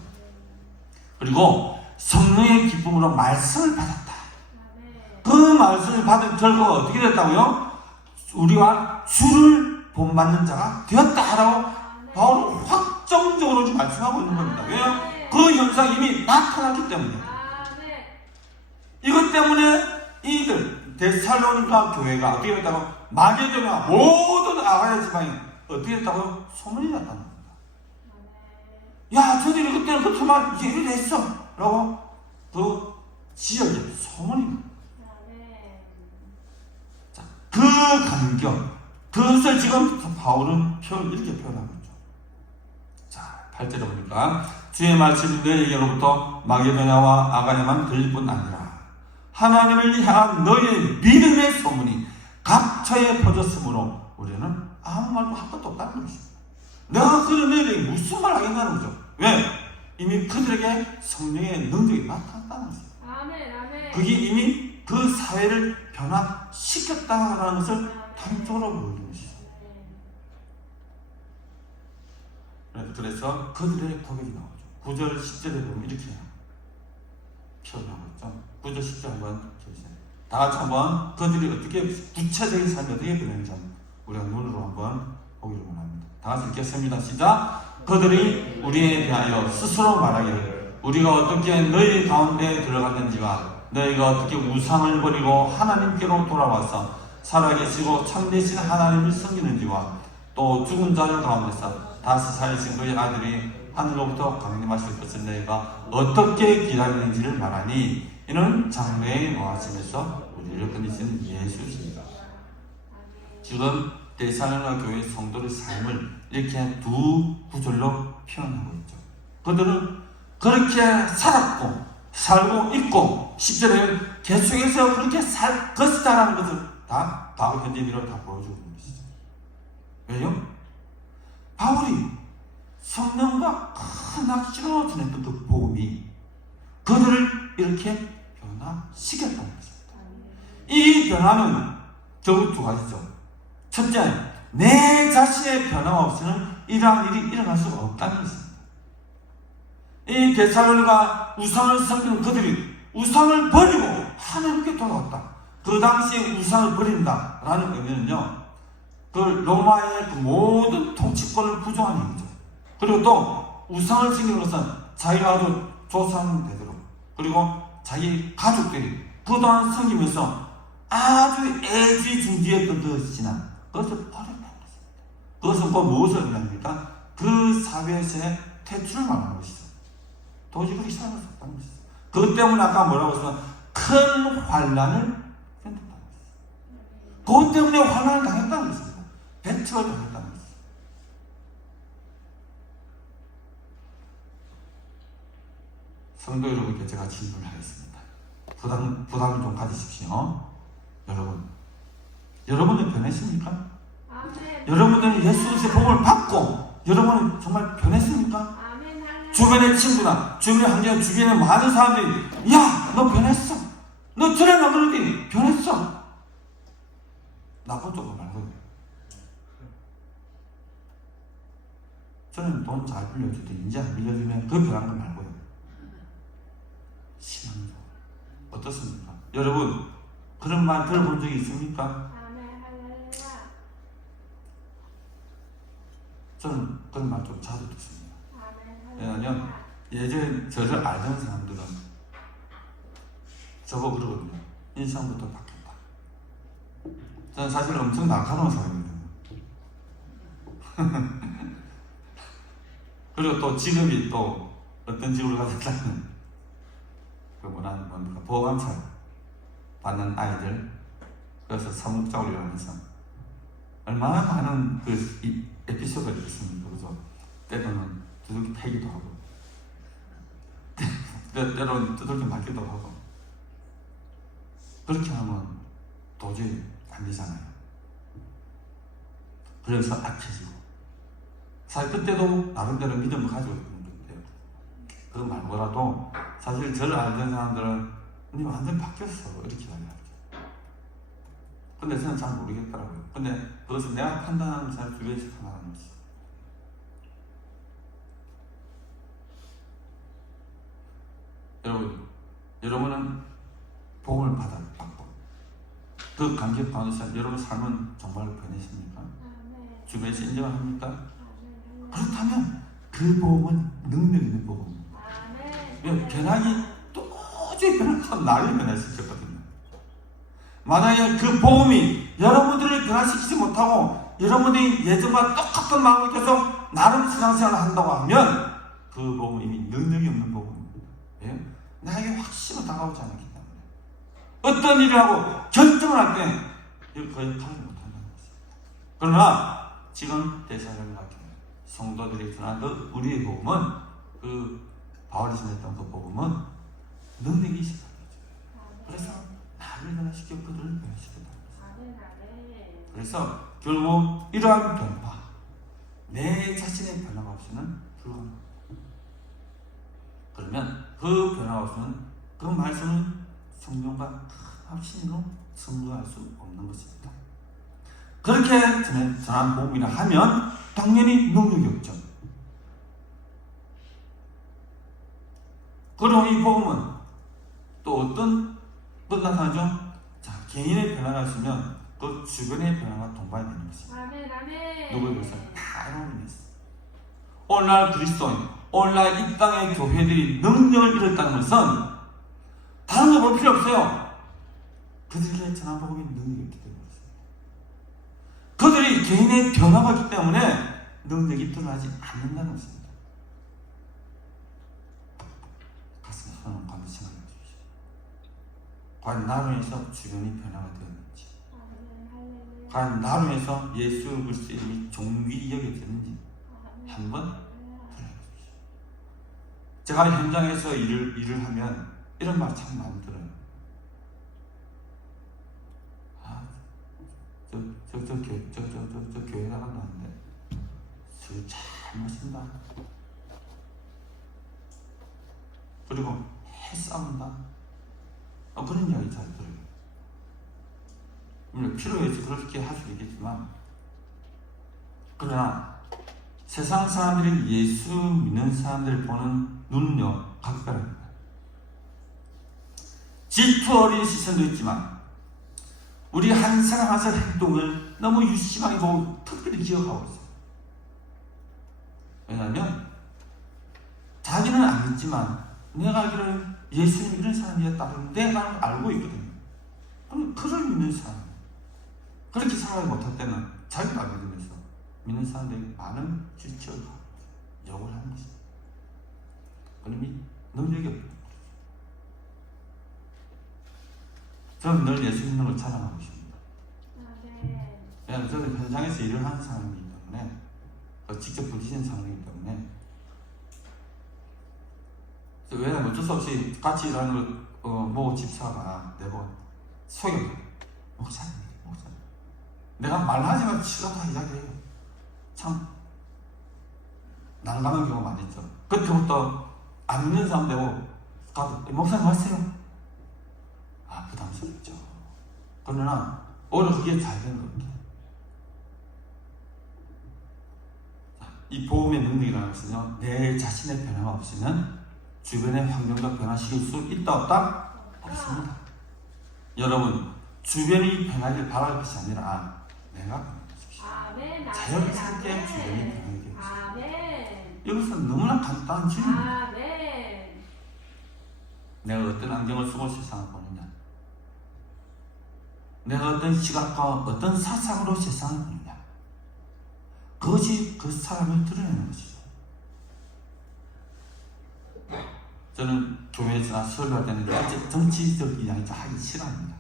그리고 성령의 기쁨으로 말씀을 받았다. 그 말씀을 받은 결과가 어떻게 됐다고요? 우리와 주를 본받는 자가 되었다라고 바울은 확정적으로 말씀하고 있는 겁니다. 왜요? 그 현상이 이미 나타났기 때문에. 이것 때문에 이들 데살로니가 교회가 어떻게 됐다고? 마게도냐 모든 아가야 지방이 어떻게 됐다고요? 소문이 났다는 겁니다. 야, 저들이 그때는 그렇게 막 예를 했어 라고 그 지역에 소문이 납니다. 자, 그 감격, 그것을 지금 바울은 이렇게 표현하고 있죠. 자, 8절에 보니까 주의 말씀이 너희에게로부터 마게도냐와 아가야만 들릴 뿐 아니라 하나님을 향한 너희의 믿음의 소문이 각처에 퍼졌으므로 우리는 아무 말도 할 것도 없다는 것입니다. 내가 그런 너희에게 무슨 말 하겠다는 거죠. 왜? 이미 그들에게 성령의 능력이 나타났다는 것입니다. 그게 이미 그 사회를 변화시켰다는 것을 단적으로 보여주는 것이죠. 그래서 그들의 고백이 나오죠. 9절 10절에 보면 이렇게 표현하고 있죠. 9절 10절 한번 보세요. 다 같이 한번 그들이 어떻게 구체적인 삶이 어떻게 변했는지 우리가 눈으로 한번 보기를 원합니다. 다 같이 읽겠습니다. 시작. 그들이 우리에 대하여 스스로 말하기를 우리가 어떻게 너희 가운데 들어갔는지와 너희가 어떻게 우상을 버리고 하나님께로 돌아와서 살아계시고 참되신 하나님을 섬기는지와 또 죽은 자들 가운데서 다시 살리신 그의 아들이 하늘로부터 강림하실 것을 너희가 어떻게 기다리는지를 말하니 이는 장래에 노하심에서 우리를 건지신 예수십니다. 지금 데살로니가 교회 성도의 삶을 이렇게 두 구절로 표현하고 있죠. 그들은 그렇게 살았고 살고 있고 10절에 계속해서 그렇게 살 것이다라는 것을 다 바울 현재미로 다 보여주고 있는 것이죠. 왜요? 바울이 성령과 큰 확신으로 전했던 그 복음이 그들을 이렇게 변화시켰다는 것입니다. 이 변화는 결국 두 가지죠. 첫째, 내 자신의 변화 없이는 이러한 일이 일어날 수가 없다는 것입니다. 이 데살로니가 우상을 섬기는 그들이 우상을 버리고 하나님께 돌아왔다. 그 당시에 우상을 버린다라는 의미는요, 그 로마의 그 모든 통치권을 부정하는 얘기죠. 그리고 또 우상을 지키는 것은 자기가 아주 조상 되도록, 그리고 자기 가족들이 그동안 섬기면서 아주 애지중지했던 그 신앙, 그것을 버렸다는 것입니다. 그것은 곧 무엇을 의미합니까? 그 사회에서의 퇴출을 말하는 것이죠. 도저히 그렇게 살아갈 수 없다는 것이죠. 그것 때문에 아까 뭐라고 했으면 큰 환난을 겪는다는 것이죠. 그것 때문에 환난을 당했다는 것입니다. 배척을 당했다는 것이죠. 성도 여러분께 제가 질문을 하겠습니다. 부담을 좀 가지십시오. 여러분은 변했습니까? 여러분들은 예수 그리스도의 복음을 받고 여러분은 정말 변했습니까? 주변의 친구나 주변의 환경, 주변의 많은 사람들이 야, 너 변했어. 너 전에 안 그러더니 변했어. 나쁜 쪽으로 말고 저는 돈 잘 빌려줄 때 이제 안 빌려주면 그 변하는 거 말고요. 신앙도 어떻습니까? 여러분, 그런 말 들어본 적이 있습니까? 아멘. 할렐루야. 저는 그런 말 좀 자주 듣습니다. 아멘. 왜냐하면 할렐루야. 예전에 저를 알던 사람들은 저보고 그러거든요. 인상부터 바뀌었다. 저는 사실 엄청 날카로운 사람이거든요. 그리고 또 직업이 또 어떤 직업을 가졌다면 뭡니까 보호감찰 받는 아이들, 그래서 사목작업을 하면서 얼마나 많은 그 에피소드가 있습니까? 그죠? 때로는 두들기 패기도 하고 때로는 두들기 맞기도 하고. 그렇게 하면 도저히 안 되잖아요. 그래서 악해지고. 사실 그때도 나름대로 믿음을 가지고 있는 건데요. 그거 말고라도 사실 저를 알던 사람들은 니 완전 바뀌었어 이렇게 이야기하죠. 근데 저는 잘 모르겠더라고요. 근데 그것은 내가 판단하는 잘 주변에서 판단하는 것이죠. 여러분은 복음을 받고 그 감격 가운데서 여러분 삶은 정말 변했습니까? 아멘. 주변에서 인정합니까? 아멘. 그렇다면 그 복음은 능력 있는 복음입니다. 아멘. 변하기 도저히 변하면 나를 변화시켰거든요. 만약에 그 복음이 여러분들을 변화시키지 못하고 여러분들이 예전과 똑같은 마음을 계속 나름 신앙생활을 한다고 하면 그 복음은 이미 능력이 없는 복음입니다. 예? 나에게 확신으로 다가오지 않기 때문에 어떤 일을 하고 결정을 할 때 이걸 거의 파악을 못한다는 것입니다. 그러나 지금 대사를 같은 성도들이 전한 그 우리의 복음은 그 바울이 전했던 그 복음은 능력이 있었다. 그래서 나를 변화시켜 그들을 변화시켰다. 아멘. 아멘. 그래서 결국 이러한 변화, 내 자신의 변화가 없이는 불가능합니다. 그러면 그 변화가 없이는 그 말씀은 성경과 큰 확신으로 승부할 수 없는 것입니다. 그렇게 전한 복음이라 하면 당연히 능력이 없죠. 그리고 이 복음은 또 어떤 나타나죠? 자, 개인의 변화가 있으면 그 주변의 변화가 동반이 되는 것입니다. 아멘. 아멘. 누구에 비해서 다 이루어졌어요. 오늘날 그리스도인, 오늘날 이 땅의 교회들이 능력을 잃었다는 것은 다른 거 볼 필요 없어요. 그들에게 전한 복음이 능력이 있기 때문이었습니다. 그들이 개인의 변화가 있기 때문에 능력이 드러나지 않는다는 것입니다. 가슴에 손을 얹고 한번 생각해 주십시오. 과연 나로 인해서 주변이 변화가 되었는지, 아멘. 할렐루야. 과연 나로 인해서 예수 그리스도의 이름이 존귀히 여겨졌는지 한번 돌아보십시오. 제가 현장에서 일을 하면 이런 말 참 많이 들어요. 저 교회 나간다는데 술 잘 마신다. 그리고 싸운다. 그런 이야기 잘 들어요. 물론 필요해서 그렇게 할 수 있겠지만, 그러나 세상 사람들이 예수 믿는 사람들을 보는 눈은요 각별합니다. 질투 어린 시선도 있지만 우리 한 사람 한 사람 행동을 너무 유심하게 보고 특별히 기억하고 있어요. 왜냐하면 자기는 안 믿지만 내가 알기로는 예수님 이런 사람이었다고 내가 알고 있거든요. 그럼 그를 믿는 사람, 그렇게 살아가지 못할 때는 자기가 믿으면서 믿는 사람들이 많은 질투를 하고 욕을 하는 것입니다. 그놈이 능력이 없는 거죠. 저는 늘 예수 믿는 걸 자랑하고 있습니다. 아멘. 왜냐하면 저는 현장에서 일을 하는 사람이기 때문에, 직접 부딪히는 사람이기 때문에, 왜냐하면 어쩔 수 없이 같이 일하는 모 집사가 내고 속여요. 목사님. 내가 말하지만 지가 다 이야기해요. 참 난감한 경우가 많이 있죠. 그때부터 안 믿는 사람 되고 가도 목사님 왔어요. 부담스럽죠. 그러나 오히려 그게 잘 되는 겁니다. 이 복음의 능력이라는 것은요, 내 자신의 변화가 없으면 주변의 환경과 변화시킬 수 있다 없다? 없습니다. 여러분, 주변이 변하길 바랄 것이 아니라 내가 변하십시오. 아멘. 자연스럽게 주변이 변하게 해주십시오. 아멘. 여기서 너무나 간단한 질문. 아멘. 내가 어떤 안경을 쓰고 세상을 보느냐? 내가 어떤 시각과 어떤 사상으로 세상을 보느냐? 그것이 그 사람을 드러내는 것이죠. 저는 교회에서 설교할 때는 정치적 이야기 좀 하기 싫어합니다.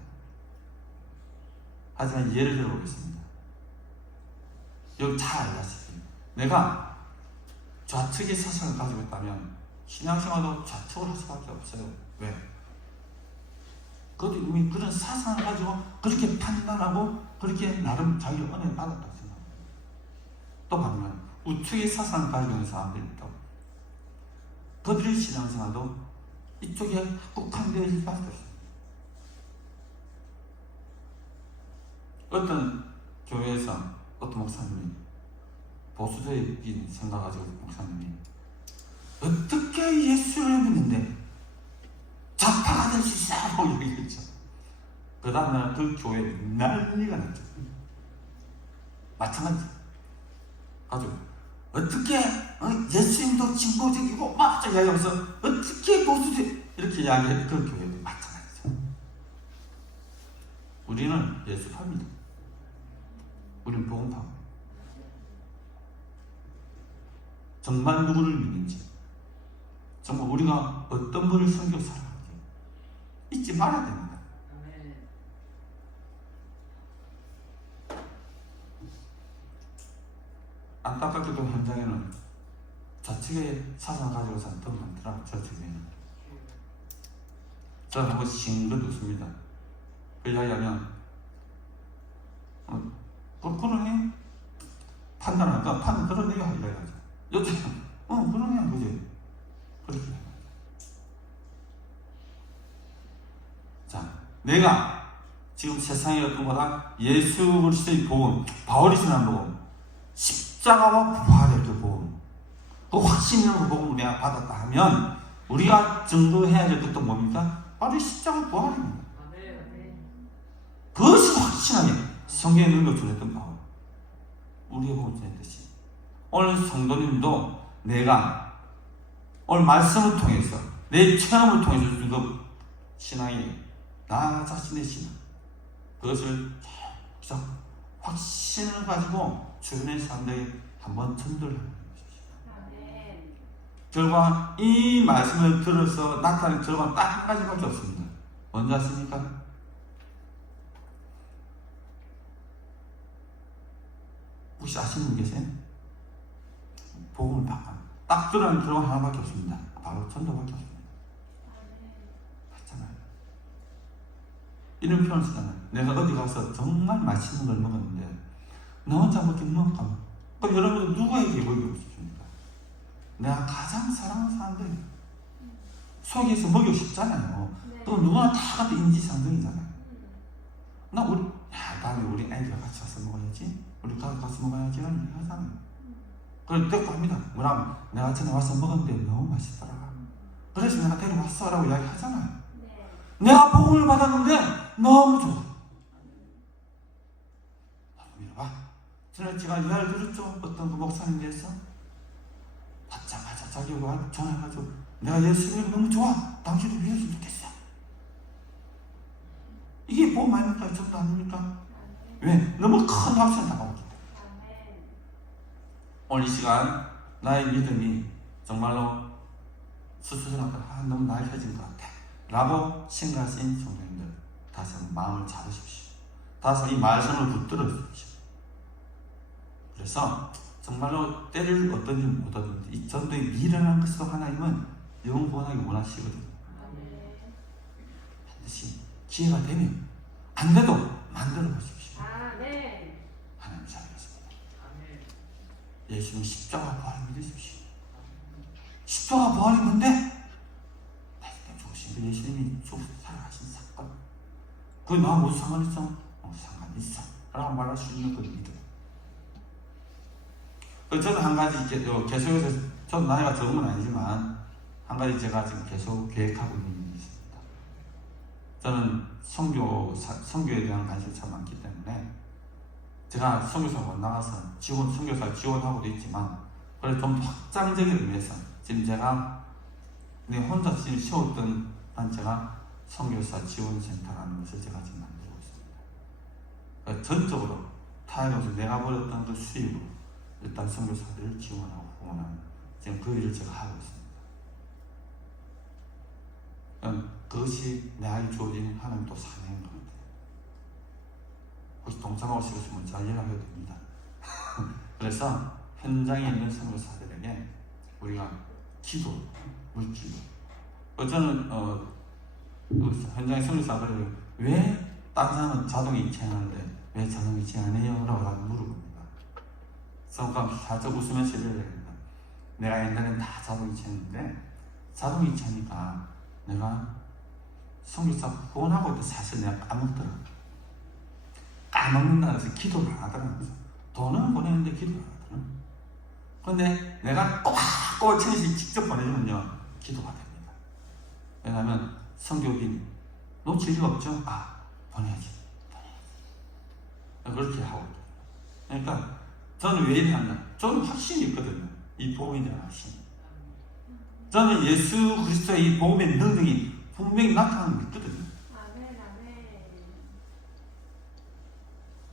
하지만 예를 들어보겠습니다. 여기 잘 알다시피 내가 좌측의 사상을 가지고 있다면 신앙생활도 좌측을 할 수밖에 없어요. 왜? 그것도 이미 그런 사상을 가지고 그렇게 판단하고 그렇게 나름 자기 은혜를 받았다고 생각합니다. 또 반면 우측의 사상을 가지고 있는 사람들이 있다고. 그들의 신앙생활도 이쪽에 국한되어 있을 수밖에 없습니다. 어떤 교회에서 어떤 목사님이 보수적인 생각 가지고 목사님이 어떻게 예수를 믿는데 좌파가 될 수 있어라고 얘기했죠. 그 다음날 그 교회에 난리가 났죠. 마찬가지. 아주 어떻게 예수님도 진보적이고 막 이야기하면서 어떻게 보수적 이렇게 이야기해. 그 교회도 마찬가지죠. 우리는 예수파입니다. 우리는 복음파입니다. 정말 누구를 믿는지, 정말 우리가 어떤 분을 섬겨 살아가는지 잊지 말아야 됩니다. 안타깝게도 현장에는 좌측의 사상을 가지고 사는 더 많더라. 저 주변에는. 저는 한번 싱긋 웃습니다. 그 이야기하면 그러네? 판단할까? 그러네요. 이래가지고 요즘 그러네. 그지? 그렇게 자, 내가 지금 세상에 어떤 거다 예수 그리스도의 복음, 바울이 전한 복음, 십자가와 부활의 그 복음, 그 확신 있는 그 복음을 내가 받았다 하면 우리가 증거해야 될 것도 뭡니까? 바로 십자가 부활입니다. 그것이 확신하게 성경의 능력을 전했던 바울, 우리의 복음을 전했듯이 오늘 성도님도 내가 오늘 말씀을 통해서 내 체험을 통해서 준 그 신앙이 나 자신의 신앙, 그것을 계속 확신을 가지고 주변의 사람들에게 한번 전달하는 것이죠. 결과 이 말씀을 들어서 나타낸 결과는 딱 한 가지밖에 없습니다. 뭔지 아십니까? 혹시 아시는 분 계세요? 복음을 딱 드러낸 결과 하나밖에 없습니다. 바로 전도밖에 없습니다. 맞잖아요. 이런 표현을 쓰잖아요. 내가 어디 가서 정말 맛있는 걸 먹었는데 나 혼자 먹기 먹을까? 그럼 여러분들 누구에게 먹이고 싶습니까? 내가 가장 사랑하는 사람들 속에서 먹이고 싶잖아요. 또 누구나 다 같은 인지상정이잖아요. 다음에 우리 애들과 같이 와서 먹어야지, 우리 가족 같이 먹어야지 라는 얘기 하잖아요. 그걸 듣고 합니다. 뭐라면 내가 전에 와서 먹었는데 너무 맛있더라, 그래서 내가 데려왔어 라고 이야기 하잖아요. 내가 복음을 받았는데 너무 좋아. 믿어봐. 전에 제가 이야기를 들었죠. 어떤 그 목사님 대해서 받자마자 자기가 전화해가지고 내가 예수님이 너무 좋아, 당신을 믿었으면 좋겠어. 이게 복음 아닙니까? 전도 아닙니까? 왜? 너무 큰 확신을 당하고 있기 때문에. 오늘 이 시간 나의 믿음이 정말로 수수전학들 너무 나약해진 것 같아 라고 생각하신 성도님들, 다시 한번 마음을 잡으십시오. 다시 한번 이 말씀을 붙들어 주십시오. 그래서 정말로 때를 얻든지 못 얻든지 이 전도에 미련한 것으로 하나님은 영원하게 원하시거든요. 반드시 기회가 되면 안 돼도 만들어 보십시오. 하나님 사랑하십니다. 예수님 십자가 부활을 믿으십시오. 십자가 부활이 뭔데? 예수님이 살아가신 사건, 그게 나와 무슨 상관 있어? 상관 있어 라고 말할 수 있는 그 믿음. 저는 한 가지 계속해서, 저도 나이가 적은 건 아니지만 한 가지 제가 지금 계속 계획하고 있는 일이 있습니다. 저는 선교에 대한 관심이 참 많기 때문에 제가 선교사 못 나가서 선교사 지원하고도 있지만 그래서 좀 확장적인 의미에서 지금 제가 혼자 지금 세웠던 단체가 선교사 지원센터라는 것을 제가 지금 만들고 있습니다. 그러니까 전적으로 타협에서 내가 벌였던 그 수입으로 일단 선교사들을 지원하고 후원하는 지금 그 일을 제가 하고 있습니다. 그것이 내게 주어진 하나님 또 사명인 것 같아요. 혹시 동참하고 싶으시면 잘 연락해도 됩니다. 그래서 현장에 있는 선교사들에게 우리가 기도, 물기도. 저는 현장의 선교사들을 왜 다른 사람은 자동이 이체하는데 왜 자동이 이체 안 해요? 라고 물어봅니다. 그러니까 살짝 웃으면서 이래야 됩니다. 내가 옛날엔 다 자동 이체했는데 자동 이체하니까 내가 선교사 후원하고 있는데 사실 내가 까먹더라. 까먹는다 해서 기도를 안 하더라고요. 돈은 보내는데 기도를 안 하더라. 그런데 내가 꼬박꼬박 천씩 직접 보내주면요 기도가 됩니다. 왜냐하면 선교긴 놓칠 리가 없죠. 보내야지. 그렇게 하고. 그러니까 저는 왜 이러냐? 저는 확신이 있거든요. 이 복음에 대한 확신. 저는 예수 그리스도의 이 복음의 능력이 분명히 나타나는 게 있거든요. 아멘.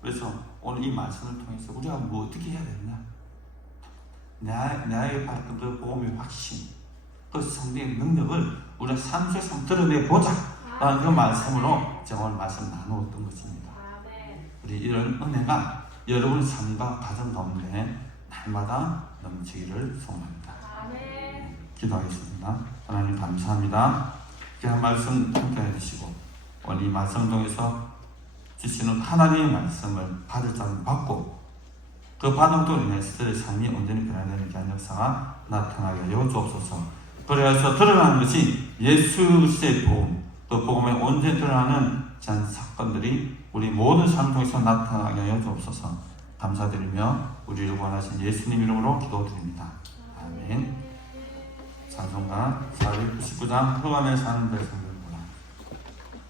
그래서 오늘 이 말씀을 통해서 우리가 뭐 어떻게 해야 되느냐? 나에게 받았던 그 복음의 확신, 그 성령의 능력을 우리가 삶 속에서 드러내보자 라는 그 말씀으로 제가 오늘 말씀 나누었던 것입니다. 우리 이런 은혜가 여러분의 삶과 가정 가운데 날마다 넘치기를 소원합니다. 기도하겠습니다. 하나님 감사합니다. 귀한 말씀 함께 해주시고 오늘 이 말씀 통해서 주시는 하나님의 말씀을 받을 자는 받고 그 받음으로 인해서 삶이 온전히 변화되는 귀한 역사가 나타나게 하여 주옵소서. 그래서 드러나는 것이 예수 그리스도의 복음, 그 복음에 온전히 드러나는 전 사건들이 우리 모든 삶 통해서 나타나게 하여 주옵소서. 감사드리며 우리를 원하신 예수님 이름으로 기도드립니다. 아멘. 찬송가 499장 흑암에 사는 백성들 보라.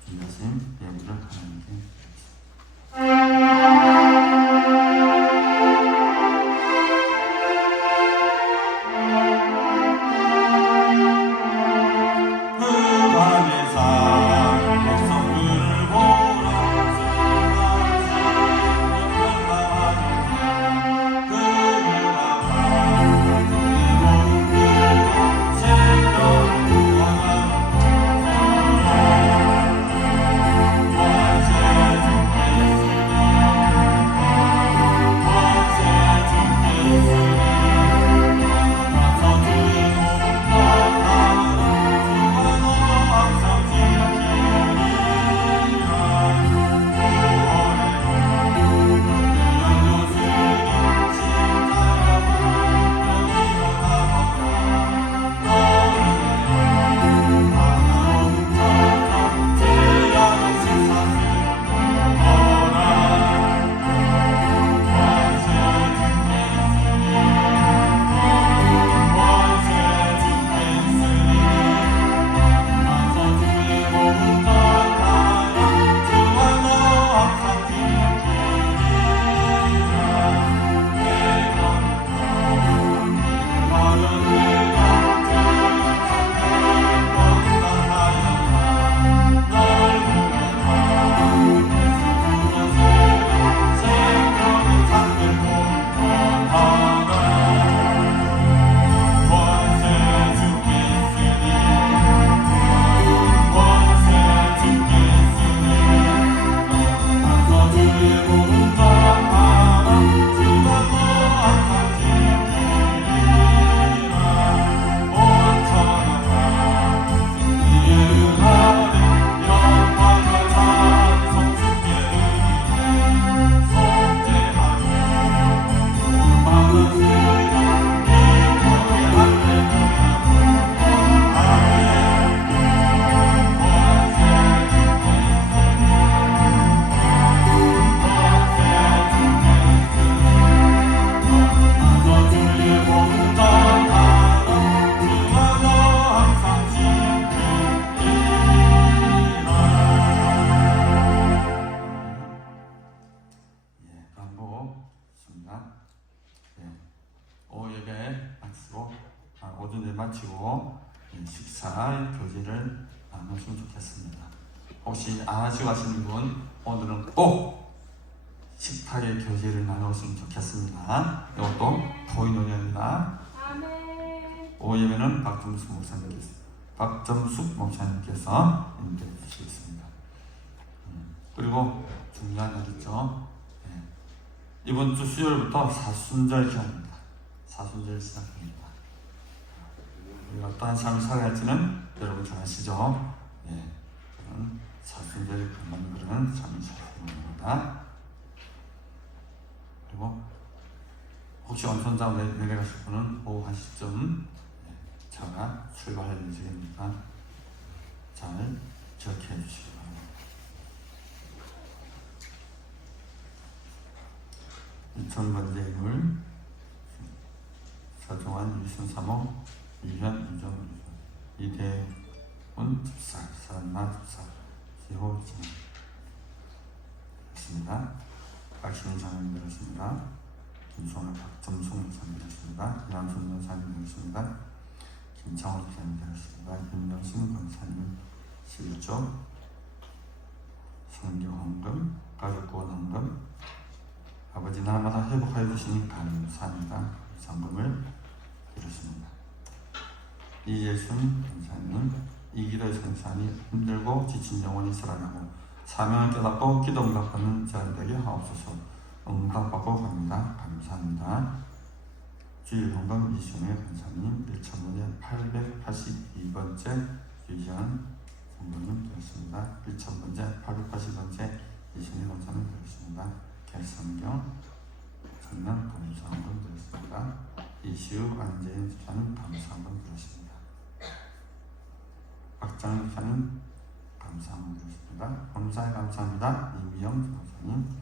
주님 예물을 하나님께 주 마치고 식사 교제를 나누시면 좋겠습니다. 혹시 안 하시고 하시는 분 오늘은 꼭 식탁의 교제를 나누었으면 좋겠습니다. 이것도 토의논의입니다. 아멘. 오예배는 박점숙 목사님께서 인도해 주시겠습니다. 그리고 중요한 날 있죠. 이번 주 수요일부터 사순절 기간입니다. 사순절 시작합니다. 우리가 어떠한 삶을 살아야 할지는 여러분 잘 아시죠? 저는 사순절 그만 그러는 삶을 살아갑니다. 그리고 혹시 원천장 내려가실 분은 오후 1시쯤 차가 출발할 예정이니까 잘 기억해 주시기 바랍니다. 2000번째 인물 서종환, 유순사모, 유현, 유정, 이대훈 집사, 산나 집사, 지호 진행 있습니다. 박신희 장로님 되었습니다. 김송을 박점송 목사님 되었습니다. 이남순 권사님 되었습니다. 김창호 목사님 되었습니다. 김명신 권사님 실조, 성경헌금, 가족구원헌금, 아버지 날마다 회복하여 주시니 감사합니다. 상금을 드렸습니다. 이예순 권사님, 이기도 전사님, 힘들고 지친 영혼이 살아나고 사명을 깨닫고 기도 응답하는 자들에게 하옵소서. 응답받고 갑니다. 감사합니다. 주일헌금 이순의 권사님, 1,000번째 882번째 유지한 성도님 되었습니다. 1,000번째 880번째 이순의 권사님 되었습니다. 개성경 성명 감사한번 드렸습니다. 이시우 안재인 집사님 감사한번 드렸습니다. 박장 집사님 감사한번 드렸습니다. 감사에 감사합니다. 이미영 집사님,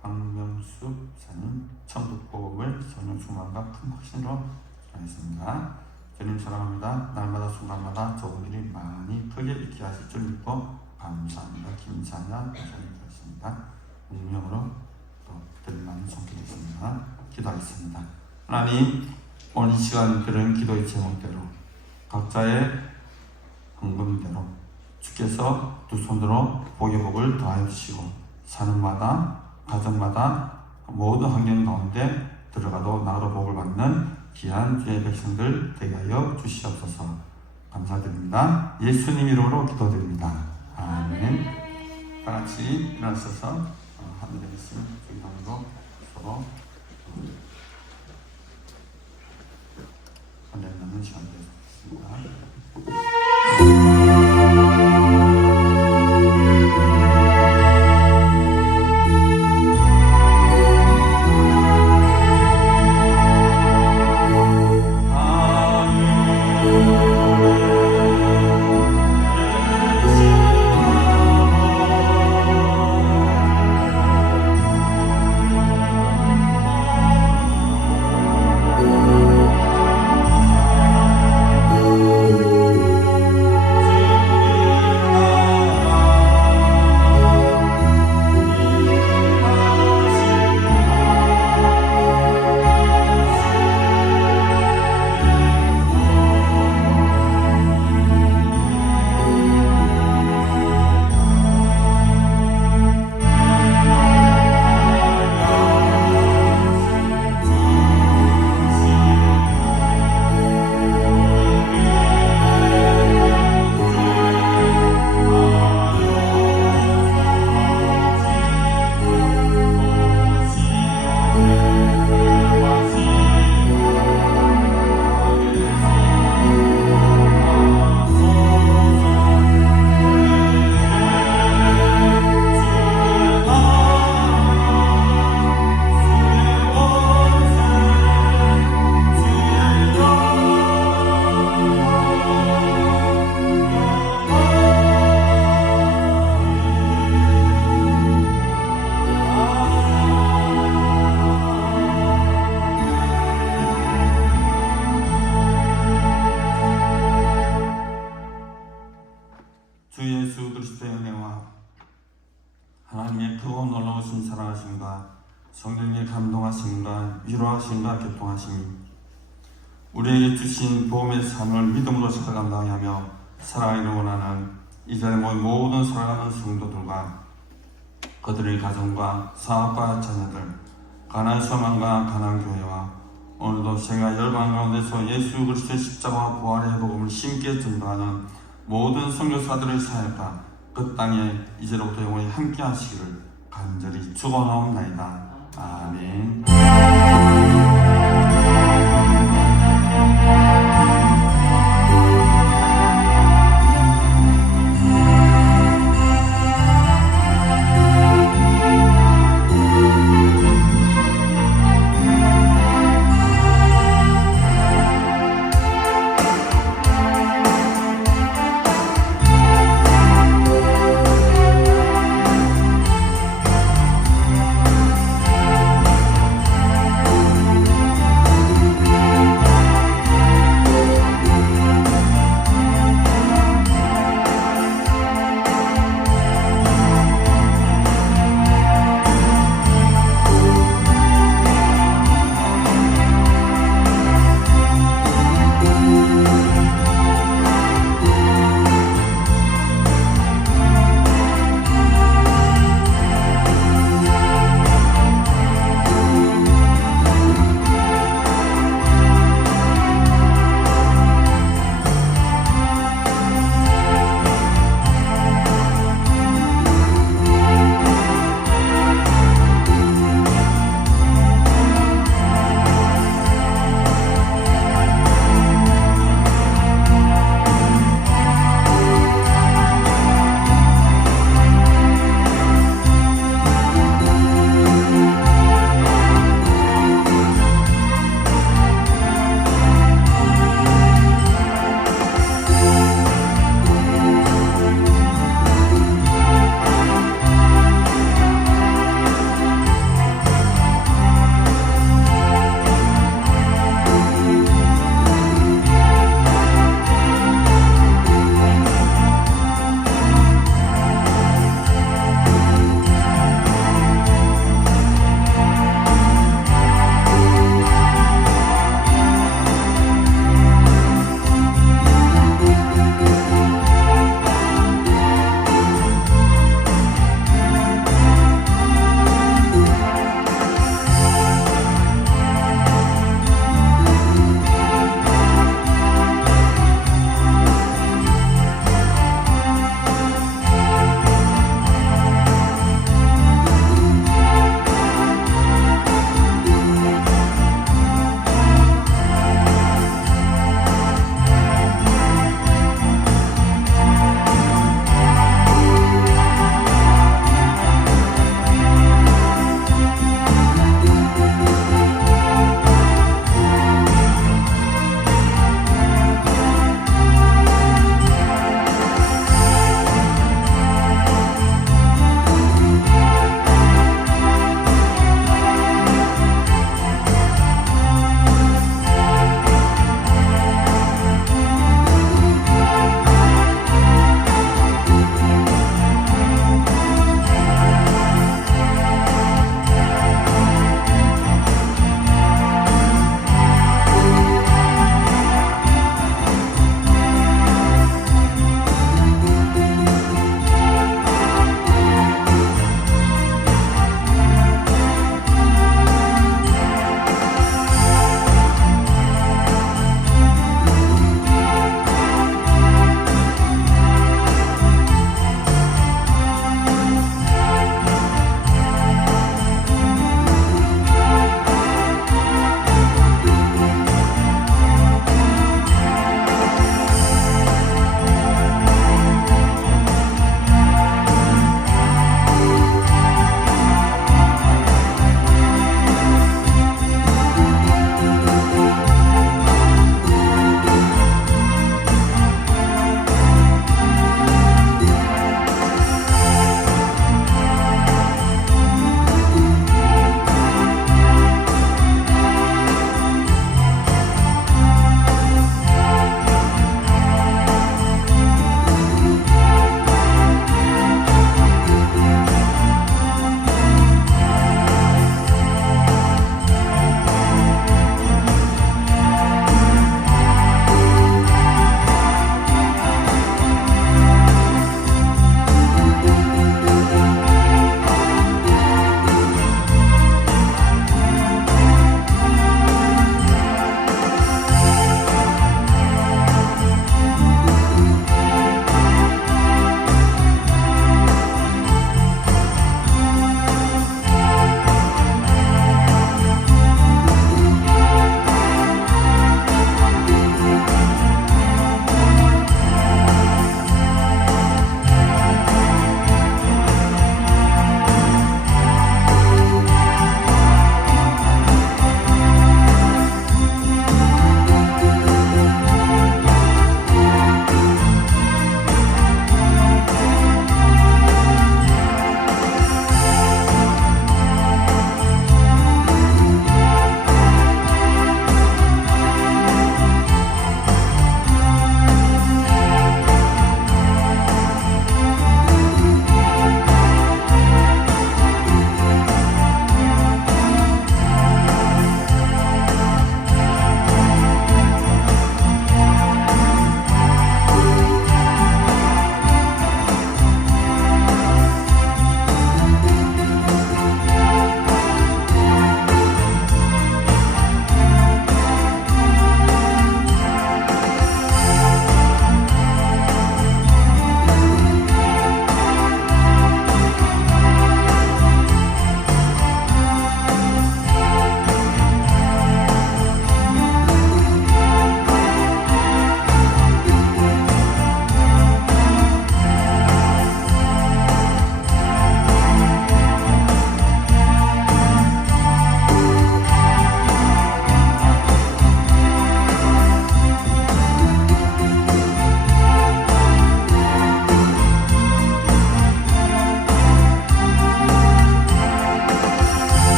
황명수 집사님 천국복음을 전혀 소망과 큰 확신으로 전했습니다. 주님 사랑합니다. 날마다 순간마다 저분들이 많이 크게 있게 하실 줄 믿고 감사합니다. 김사냐 집사님 드렸습니다. 운명으로 또 드릴만한 손길이십니다. 기도하겠습니다. 하나님, 오늘 이 시간 들은 기도의 제목대로 각자의 헌금대로 주께서 두 손으로 복의 복을 더하여 주시고 사는마다 가정마다 모든 환경 가운데 들어가도 나로 복을 받는 귀한 주의 백성들 되게 하여 주시옵소서. 감사드립니다. 예수님 이름으로 기도드립니다. 아멘. 다 같이 일어나셔서 하늘에 있는 중앙으로 서로 하늘 나는 시간 되겠습니다. 주 예수 그리스도의 은혜와 하나님의 크고 놀라우신 사랑하심과 성령의 감동하심과 위로하심과 교통하심이 우리에게 주신 복음의 삶을 믿음으로 잘 감당하며 살아가기를 원하는 이 자리에 모든 살아가는 성도들과 그들의 가정과 사업과 자녀들, 가난 소망과 가난 교회와 오늘도 세계가 열방 가운데서 예수 그리스도의 십자가와 부활의 복음을 심게 전도하는 모든 선교사들의 사역과 그 땅에 이제로부터 영원히 함께 하시기를 간절히 축원하옵나이다. 아멘.